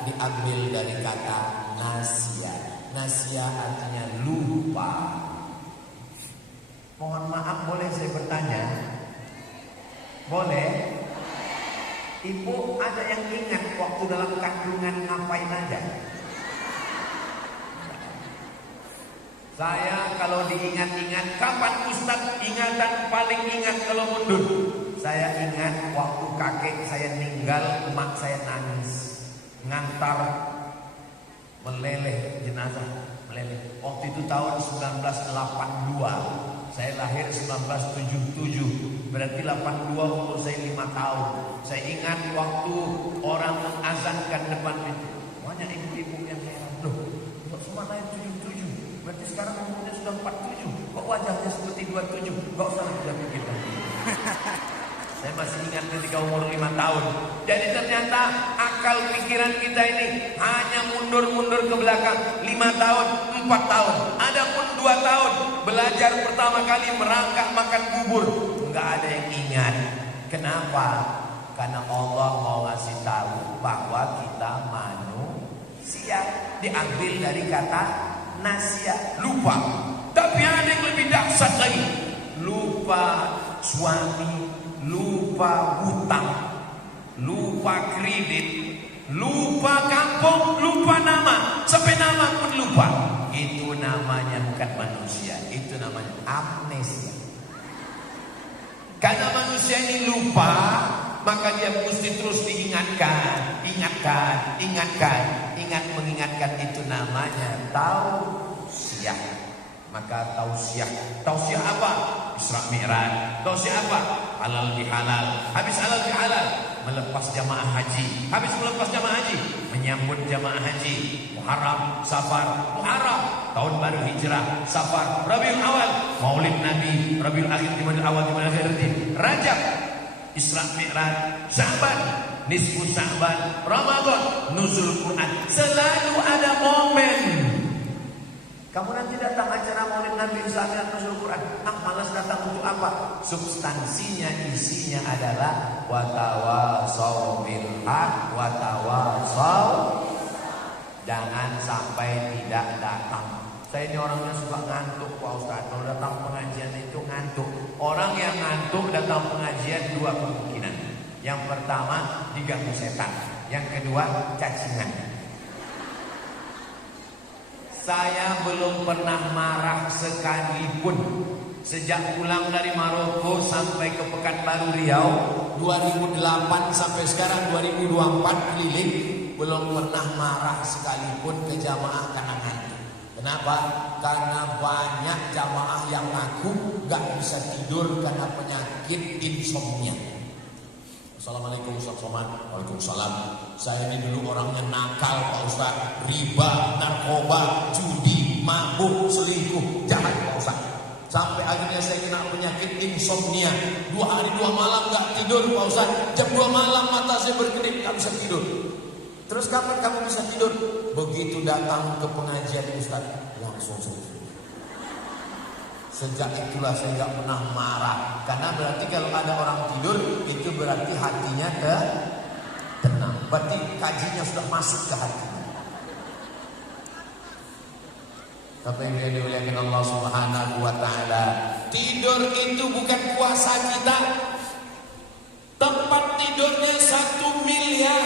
diambil dari kata nasia. Nasia artinya lupa. Mohon maaf, boleh saya bertanya? Boleh? Ibu ada yang ingat waktu dalam kandungan ngapain aja? Saya kalau diingat-ingat, kapan Ustaz ingatan paling ingat kalau mundur? Saya ingat waktu kakek saya meninggal, emak saya nangis, ngantar meleleh jenazah, meleleh. Waktu itu tahun 1982, saya lahir 1977, berarti 82 umur saya 5 tahun. Saya ingat waktu orang mengazankan depan itu, banyak ibu-ibu yang heran, loh, kok semua lahir 77? Berarti sekarang umurnya sudah 47. Kok wajahnya seperti 27? Gak usah sudah pikirkan. Saya masih ingat ketika umur 5 tahun. Jadi ternyata akal pikiran kita ini hanya mundur-mundur ke belakang. 5 tahun, 4 tahun, adapun 2 tahun belajar pertama kali merangkak makan bubur, nggak ada yang ingat. Kenapa? Karena Allah mau ngasih tahu bahwa kita manusia. Diambil dari kata nasia, lupa. Tapi ada yang lebih dahsyat lagi, lupa suami, lupa hutang, lupa kredit, lupa kampung, lupa nama, sampai nama pun lupa. Itu namanya bukan manusia, itu namanya amnesia. Karena manusia ini lupa, maka dia mesti terus diingatkan, ingat mengingatkan. Itu namanya tausiah. Maka tausiah apa? Isra Mi'raj. Tausiah apa? Halal bihalal. Habis halal bihalal, melepas jamaah haji. Habis melepas jamaah haji, menyambut jamaah haji. Muharram, Safar, Muharram, tahun baru hijrah, Safar, Rabiul Awal, Maulid Nabi, Rabiul Akhir, Jumadil Awal, Jumadil Akhir, Rajab, Isra Mi'raj, Sya'ban, nisfu Sya'ban, Ramadan, nuzul Quran. Selalu ada momen. Kamu nanti datang acara Maulid Nabi, Isra Mi'raj, nuzul Quran. Malas datang untuk apa? Substansinya, isinya adalah watawasau bil haq, watawasau. Jangan sampai tidak datang. Saya ini orangnya suka ngantuk Pak Ustaz. Kalau datang pengajian itu ngantuk. Orang yang ngantuk datang pengajian dua kemungkinan. Yang pertama diganggu setan, yang kedua cacingan. Saya belum pernah marah sekalipun sejak pulang dari Maroko sampai ke Pekanbaru Riau 2008 sampai sekarang 2024 keliling, belum pernah marah sekalipun ke jamaah karena ngantuk. Kenapa? Karena banyak jamaah yang ngaku gak bisa tidur karena penyakit insomnia. Assalamualaikum Ustaz Somad. Waalaikumsalam. Saya ini dulu orangnya nakal Pak Ustaz, riba, narkoba, judi, mabuk, selingkuh, jahat Pak Ustaz. Sampai akhirnya saya kena penyakit insomnia. 2 hari 2 malam gak tidur Pak Ustaz. Jam 2 malam mata saya berkedip, gak bisa tidur. Terus kapan kamu bisa tidur? Begitu datang ke pengajian Ustaz, langsung tidur. Sejak itulah saya gak pernah marah. Karena berarti kalau ada orang tidur, itu berarti hatinya tenang. Berarti kajinya sudah masuk ke hatinya. Tapi yang dimuliakan Allah Subhanahu wa Ta'ala, tidur itu bukan kuasa kita. Tempat tidurnya 1 miliar.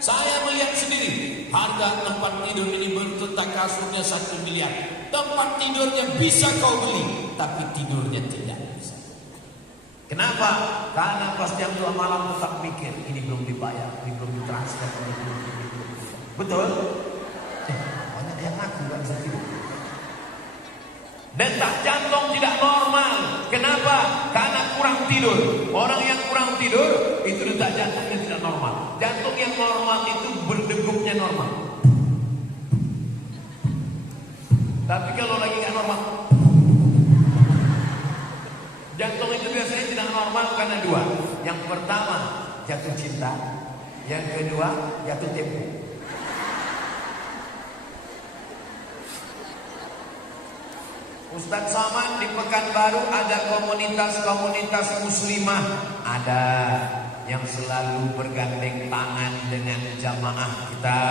Saya melihat sendiri, harga tempat tidur ini bertutak kasurnya 1 miliar. Tempat tidurnya bisa kau beli, tapi tidurnya tidak bisa. Kenapa? Karena pas jam 2 malam tetap mikir, ini belum dibayar, ini belum ditransfer, ini belum. Betul? Banyak yang ngaku gak bisa tidur. Detak jantung tidak normal. Kenapa? Karena kurang tidur. Orang yang kurang tidur itu detak jantungnya tidak normal. Jantung yang normal itu berdegupnya normal. Tapi kalau lagi nggak normal, jantung itu biasanya tidak normal karena 2. Yang pertama jatuh cinta, yang kedua jatuh tempo. Ustaz Somad di Pekanbaru ada komunitas muslimah, ada yang selalu bergandeng tangan dengan jamaah kita.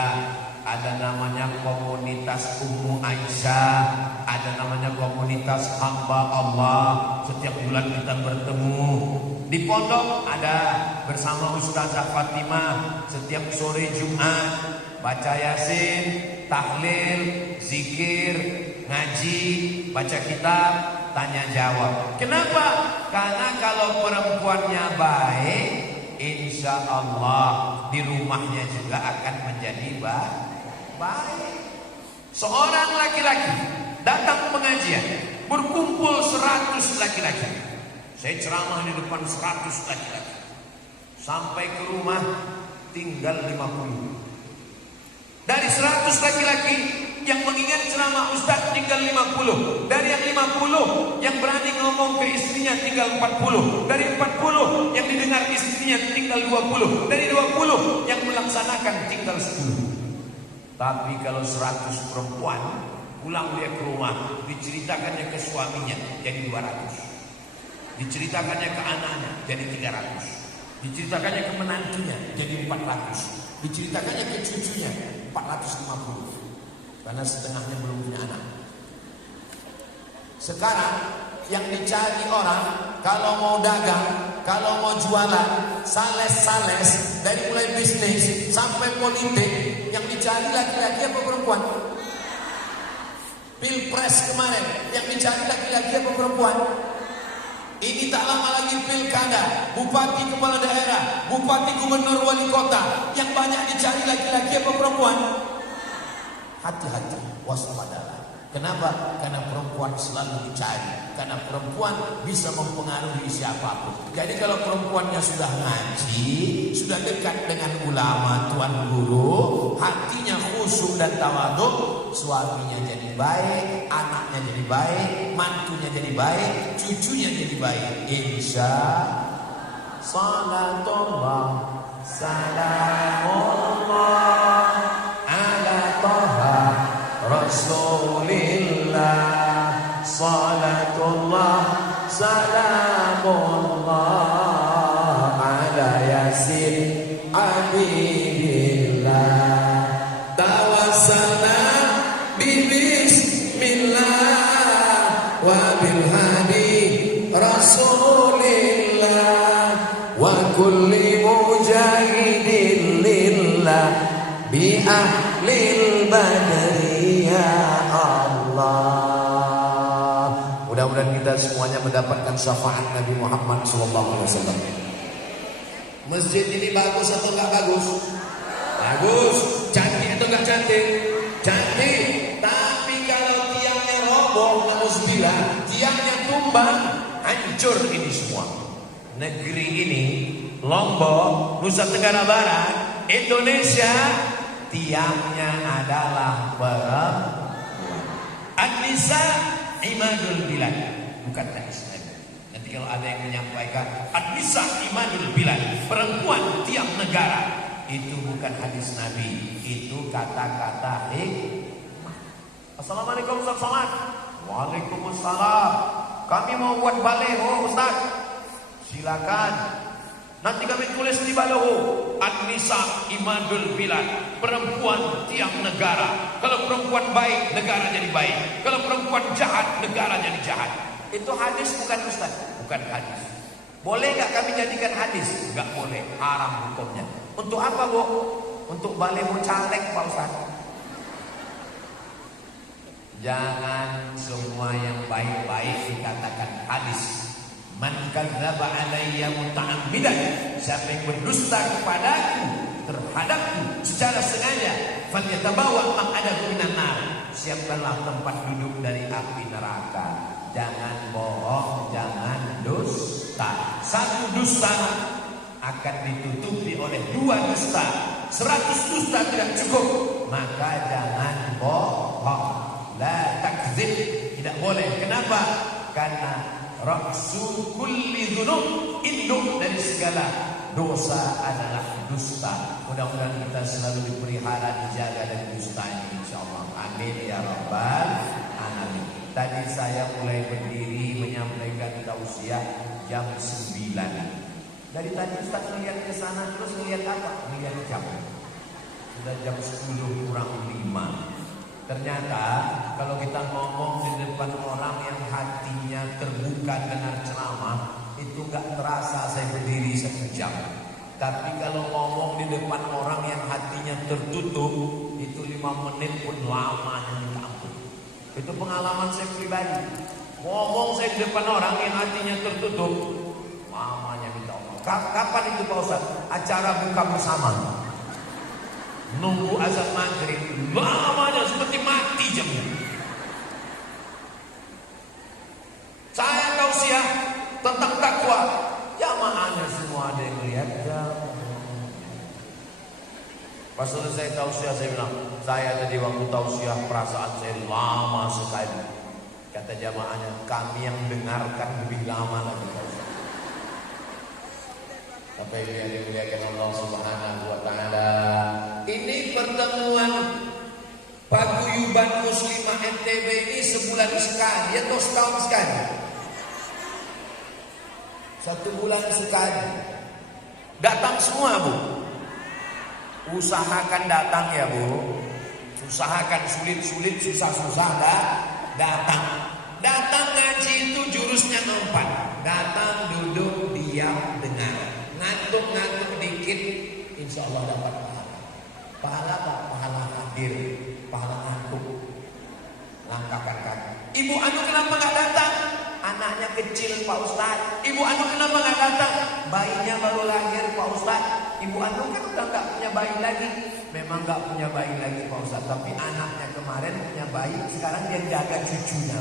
Ada namanya komunitas Ummu Aisyah, ada namanya komunitas hamba Allah. Setiap bulan kita bertemu di pondok, ada bersama Ustazah Fatimah setiap sore Jumat, baca Yasin, tahlil, zikir, ngaji, baca kitab, tanya jawab. Kenapa? Karena kalau perempuannya baik, insya Allah di rumahnya juga akan menjadi baik. Seorang laki-laki datang pengajian, berkumpul 100 laki-laki. Saya ceramah di depan 100 laki-laki. Sampai ke rumah tinggal 50. Dari 100 laki-laki yang mengingat ceramah Ustaz tinggal 50. Dari yang 50 yang berani ngomong ke istrinya tinggal 40. Dari 40 yang didengar istrinya tinggal 20. Dari 20 yang melaksanakan tinggal 10. Tapi kalau 100 perempuan pulang dia ke rumah, diceritakannya ke suaminya jadi 200. Diceritakannya ke anaknya jadi 300. Diceritakannya ke menantunya jadi 400. Diceritakannya ke cucunya 450. Karena setengahnya belum punya anak. Sekarang yang dicari orang kalau mau dagang, kalau mau jualan, sales dari mulai bisnis sampai politik, yang dicari laki-laki apa perempuan? Pilpres kemarin yang dicari laki-laki apa perempuan? Ini tak lama lagi pilkada, bupati, kepala daerah, bupati, gubernur, wali kota. Yang banyak dicari laki-laki apa perempuan? Hati-hati, waspadalah. Kenapa? Karena perempuan selalu dicari. Karena perempuan bisa mempengaruhi siapapun. Jadi kalau perempuannya sudah ngaji, sudah dekat dengan ulama, tuan guru, hatinya khusyuk dan tawadhu, suaminya jadi baik, anaknya jadi baik, mantunya jadi baik, cucunya jadi baik. Insya salatullah salamullah ala taha rasulillah, salatullah salamullah ala yasin abibillah, tawassalna bismillah wa bil hadi rasulillah wa kulli mujahidin lillah bi ahlil badri ya Allah. Mudah-mudahan kita semuanya mendapatkan syafaat Nabi Muhammad SAW. Masjid ini bagus atau enggak bagus? Bagus. Cantik atau enggak cantik? Cantik. Tapi kalau tiangnya roboh, nauzubillah, tiangnya tumbang, hancur ini semua. Negeri ini, Lombok, Nusa Tenggara Barat, Indonesia, tiangnya adalah perempuan. An-nisa imadul bilad, bukan hadis Nabi. Nanti kalau ada yang menyampaikan an-nisa imadul bilad, perempuan tiang negara, itu bukan hadis Nabi, itu kata-kata hikmah. Assalamualaikum Ustaz Somad. Waalaikumsalam. Kami mau buat baleho Ustaz. Silakan. Nanti kami tulis di baleho, an-nisa imadul bilad, perempuan tiang negara. Kalau perempuan baik, negara jadi baik. Kalau perempuan jahat, negara jadi jahat. Itu hadis bukan Ustaz? Bukan hadis. Boleh gak kami jadikan hadis? Gak boleh, haram hukumnya. Untuk apa Bu? Untuk baleho caleg Pak Ustaz. Jangan semua yang baik-baik dikatakan hadis. Man kadzdzaba alayya muta'ammidan, siapa yang berdusta kepadaku, terhadapku secara sengaja, falyatabawa maq'adahu minan nar, siapkanlah tempat duduk dari api neraka. Jangan bohong, jangan dusta. Satu dusta akan ditutupi oleh 2 dusta. 100 dusta tidak cukup, maka jangan bohong. La takdzib, tidak boleh. Kenapa? Karena ra'su kulli dzunub, induk dari segala dosa adalah dusta. Mudah-mudahan kita selalu dipelihara, dijaga dari dusta ini insyaallah. Amin ya rabbal alamin. Tadi saya mulai berdiri menyampaikan tausiah jam 9. Dari tadi Ustaz melihat ke sana terus melihat apa? Melihat jam. Sudah jam 10 kurang 5. Ternyata kalau kita ngomong di depan orang yang hatinya terbuka dengar ceramah, itu gak terasa saya berdiri 1 jam. Tapi kalau ngomong di depan orang yang hatinya tertutup, itu 5 menit pun lamanya minta ampun. Itu pengalaman saya pribadi. Ngomong saya di depan orang yang hatinya tertutup, mamanya minta Allah. Kapan itu Pak Ustaz? Acara buka bersama. Nunggu azan maghrib, lamanya seperti mati jamnya. Saya tausiah tentang takwa. Jamaahnya semua ada yang melihat. Pas selesai tausiah saya bilang, saya tadi waktu tausiah perasaan saya lama sekali. Kata jamaahnya, kami yang dengarkan lebih lama lagi. Sampai dia dimuliakan Allah Subhanahu wa taala. Ini pertemuan paguyuban muslimah NTB ini sebulan sekali atau setahun sekali? 1 bulan sekali. Datang semua, Bu. Usahakan datang ya, Bu. Usahakan sulit-sulit, susah-susah datang. Datang ngaji itu jurusnya 4. Datang, duduk, diam, dengar. Ngantuk-ngantuk dikit, insya Allah dapat pahala. Pahala apa? Pahala hadir, pahala ngantuk. Langkahkan kaki. Ibu Anu kenapa nggak datang? Anaknya kecil Pak Ustaz. Ibu Anu kenapa nggak datang? Bayinya baru lahir Pak Ustaz. Ibu Anu kan udah nggak punya bayi lagi. Memang nggak punya bayi lagi Pak Ustaz. Tapi anaknya kemarin punya bayi, sekarang dia jaga cucunya.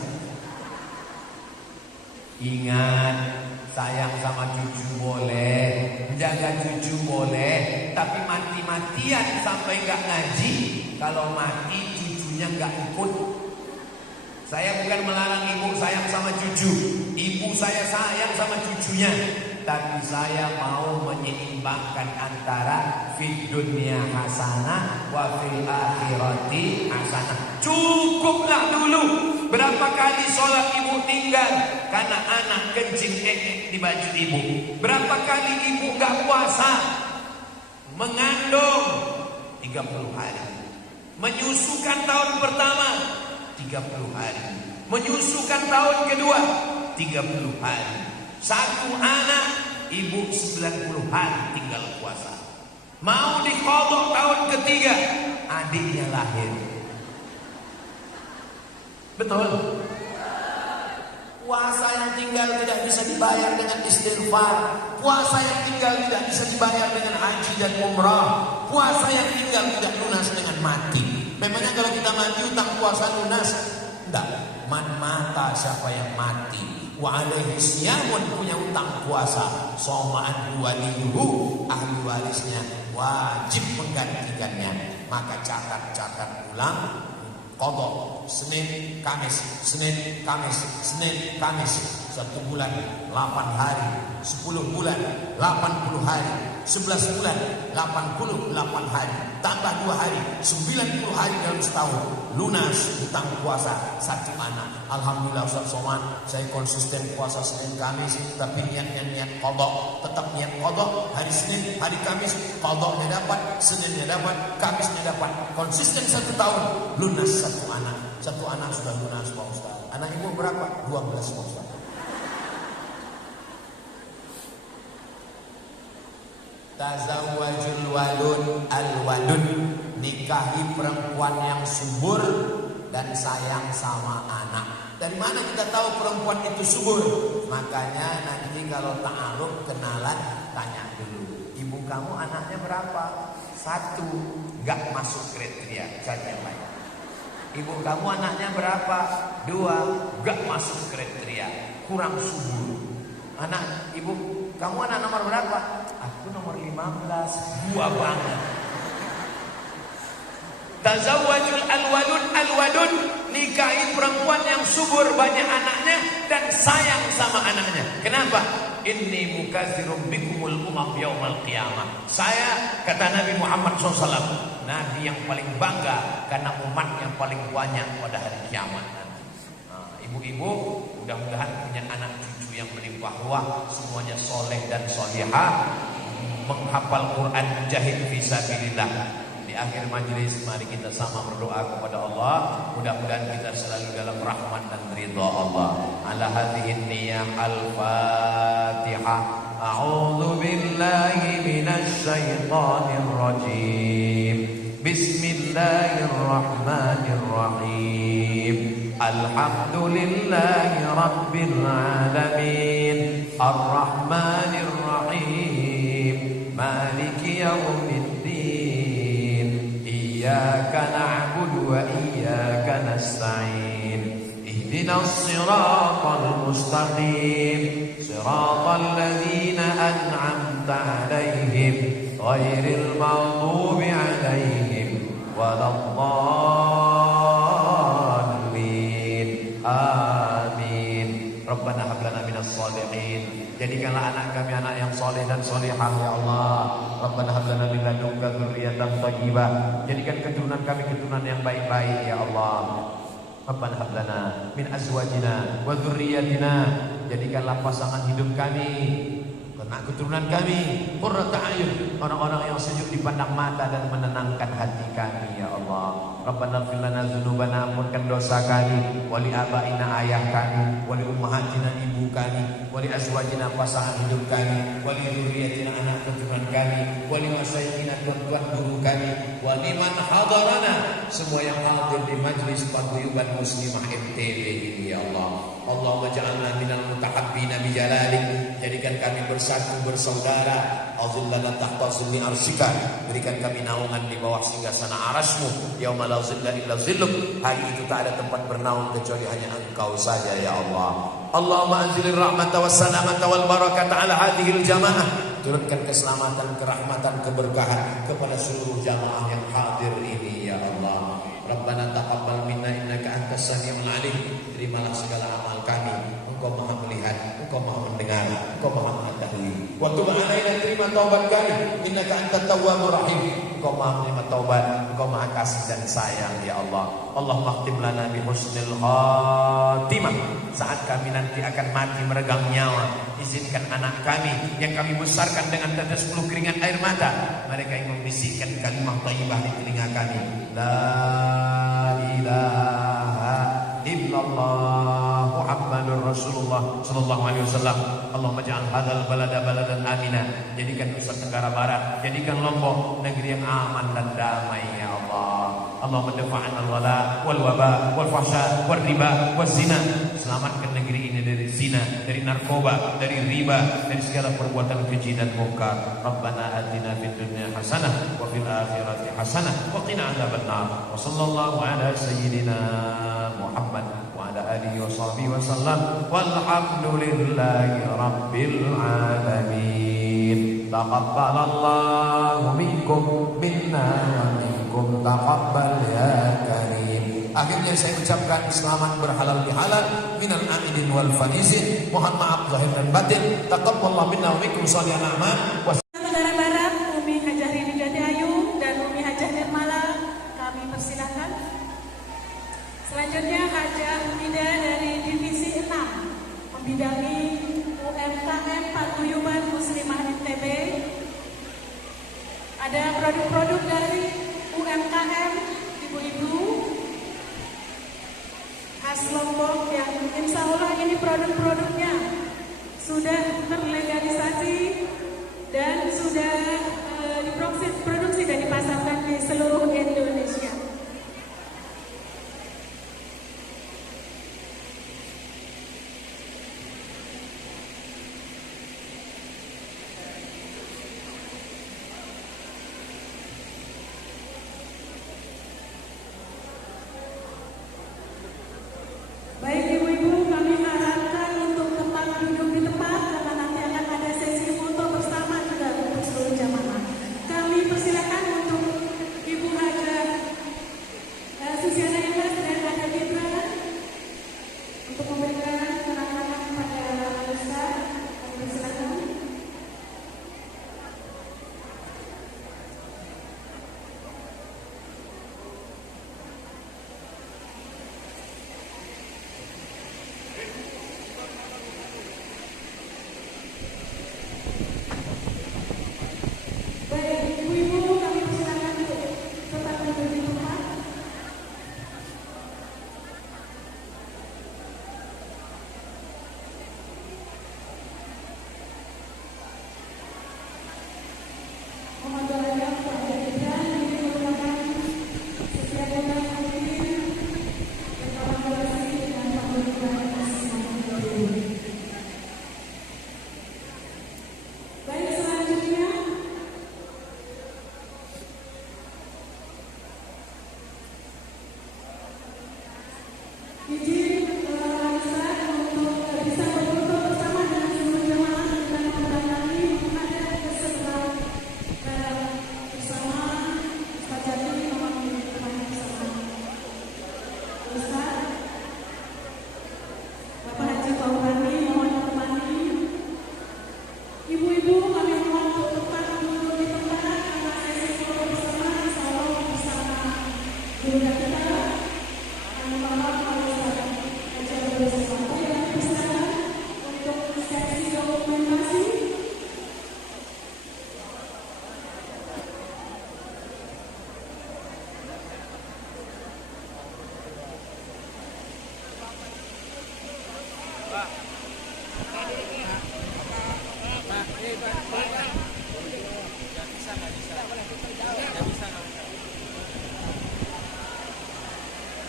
Ingat, sayang sama cucu boleh, menjaga cucu boleh, tapi mati-matian sampai nggak ngaji. Kalau mati cucunya nggak ikut. Saya bukan melarang ibu sayang sama cucu. Ibu saya sayang sama cucunya. Tapi saya mau menyeimbangkan antara fid dunya hasanah wa fil akhirati hasanah. Cukuplah dulu. Berapa kali sholat ibu tinggal karena anak kencing di baju ibu. Berapa kali ibu gak puasa, mengandung 30 hari, menyusukan tahun pertama 30 hari, menyusukan tahun kedua 30 hari. Satu anak ibu 90 hari tinggal puasa. Mau dikodok tahun ketiga, adiknya lahir. Betul. Puasa yang tinggal tidak bisa dibayar dengan istighfar. Puasa yang tinggal tidak bisa dibayar dengan haji dan umrah. Puasa yang tinggal tidak lunas dengan mati. Memangnya kalau kita mati utang puasa lunas? Tidak. Man mata, siapa yang mati. Wa alaihi siyamun, punya utang puasa. Soma'an waliyuhu, ahli warisnya wajib menggantikannya. Maka catat ulang. Qadha Senin Kamis, Senin Kamis, Senin Kamis. 1 bulan 8 hari, 10 bulan 80 hari, 11 bulan 88 hari, tambah 2 hari, 90 hari dalam setahun. Lunas utang puasa 1 anak. Alhamdulillah Ustaz Somad, saya konsisten puasa Senin Kamis, tapi niat qadha, tetap niat qadha. Hari Senin, hari Kamis qadhanya dapat, Seninnya dapat, Kamisnya dapat. Konsisten 1 tahun, lunas 1 anak. 1 anak sudah lunas Pak Ustaz. Anak ibu berapa? 12 Pak Ustaz. Tazawwajul walud al-walud, nikahi perempuan yang subur dan sayang sama anak. Dari mana kita tahu perempuan itu subur? Makanya nanti kalau ta'aruf kenalan, tanya dulu, ibu kamu anaknya berapa? 1, gak masuk kriteria, saja lain. Ibu kamu anaknya berapa? 2, gak masuk kriteria, kurang subur. Anak ibu kamu anak nomor berapa? Aku nomor 15. Gua banget. Tazawwajul al-walud, nikahi perempuan yang subur, banyak anaknya dan sayang sama anaknya. Kenapa? Inni mukatsirum bikumul umam yaumal qiyamah. Saya, kata Nabi Muhammad SAW, Nabi yang paling bangga karena umat yang paling banyak pada hari kiamat. Ibu-ibu mudah-mudahan punya anak cucu yang melimpah ruah, semuanya soleh dan solihah, menghafal Quran, mujahid fisabilillah. Di akhir majelis mari kita sama berdoa kepada Allah, mudah-mudahan kita selalu dalam rahmat dan ridha Allah. Ala hadhihi niyyah al-Fatihah. A'udzu billahi minasy syaithanir rajim. Bismillahirrahmanirrahim. Alhamdulillahi Rabbil Alamin, Ar-Rahmanir Rahim, Maliki Yawmiddin, Iyyaka na'budu wa iyyaka nasta'in, Ihdinas siratal mustaqim, siratal ladzina an'amta 'alaihim, ghairil maghdubi 'alaihim waladdallin. Amin. Rabbana hab lana minas shalihin. Jadikanlah anak kami anak yang soleh dan solehah ya Allah. Rabbana hab lana min ladunka dzurriyyatan thayyibah. Jadikan keturunan kami keturunan yang baik-baik ya Allah. Rabbana hab lana min azwajina wa dzurriyyatina. Jadikanlah pasangan hidup kami, anak keturunan kami qurrata a'yun, orang-orang yang sejuk dipandang mata dan menenangkan hati kami ya Allah. Rabbana ighfir lana dzunubana, ampunkan dosa kami, wali abaina ayah kami, wali ummahatina ibu kami, wali azwajina pasangan hidup kami, wali dzurriyyatina anak keturunan kami, wali masyayikhina tuan guru kami, wali man hadarana, semua yang hadir di majlis paguyuban muslimah MTB ini ya Allah. Allahumma ja'alna minal mutahabbina bi jalalik, jadikan kami bersatu bersaudara. Azillana tahta zilli arsyika, berikan kami naungan di bawah singgasana arasmu. Yauma la zilla illa zilluk, hari itu tak ada tempat bernaung kecuali hanya Engkau saja ya Allah. Allahumma anzilir rahmata was salamata wal barakata ala hadhil jamaah, turunkan keselamatan, kerahmatan, keberkahan kepada seluruh jamaah yang hadir ini ya Allah. Rabbana taqabbal minna innaka antas samiul alim, terimalah segala amal kami, Engkau Maha melihat, Engkau Maha mendengar, Engkau Maha mengetahui. Wa tub alaina, terima taubat kami, innaka antat tawwabur rahim, Engkau Maha menerima taubat, Engkau Maha kasih dan sayang ya Allah. Allahumma khtim lana bi husnil khatimah, saat kami nanti akan mati meregang nyawa, izinkan anak kami yang kami besarkan dengan tetes 10 keringat air mata, mereka yang membisikkan kalimah thayyibah di telinga kami, la ilaha illallah Muhammadur Rasulullah sallallahu alaihi wasallam. Allahumma ja'al hadzal balada baladan amina, jadikan Nusa Tenggara Barat, jadikan Lombok negeri yang aman dan damai ya Allah. Allahumma dafa'na al-wala wal waba wal fahsya wal riba waz zina, selamatkan negeri ini dari zina, dari narkoba, dari riba, dari segala perbuatan keji dan munkar. Rabbana atina fid dunya hasanah wa fil akhirati hasanah wa qina adzabannar. Wa sallallahu ala sayyidina Muhammad wa ala alihi wa sahbihi wa sallam, walhamdulillahi rabbil alamin. Taqabbalallahu minkum minna wa minkum taqabbal ya karim. Akhirnya saya ucapkan selamat berhalal bihalal minal aidin wal faizin. Mohon maaf zahir dan batin. Taqabbalallahu minna wa minkum shalihal a'mal. Negara Barat, Umi Hajah Rini Gade Ayu dan Umi Hajah Nirmala, kami persilahkan. Selanjutnya Hajah Humida dari Divisi 6 membidangi UMKM Paguyuban Muslimah NTB. Ada produk-produk dari UMKM ibu-ibu khas Lombok yang insya Allah ini produk-produknya sudah terlegalisasi dan sudah diproduksi dan dipasarkan di seluruh Indonesia. Baik ibu-ibu, kami harapkan untuk tempat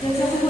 Yang satu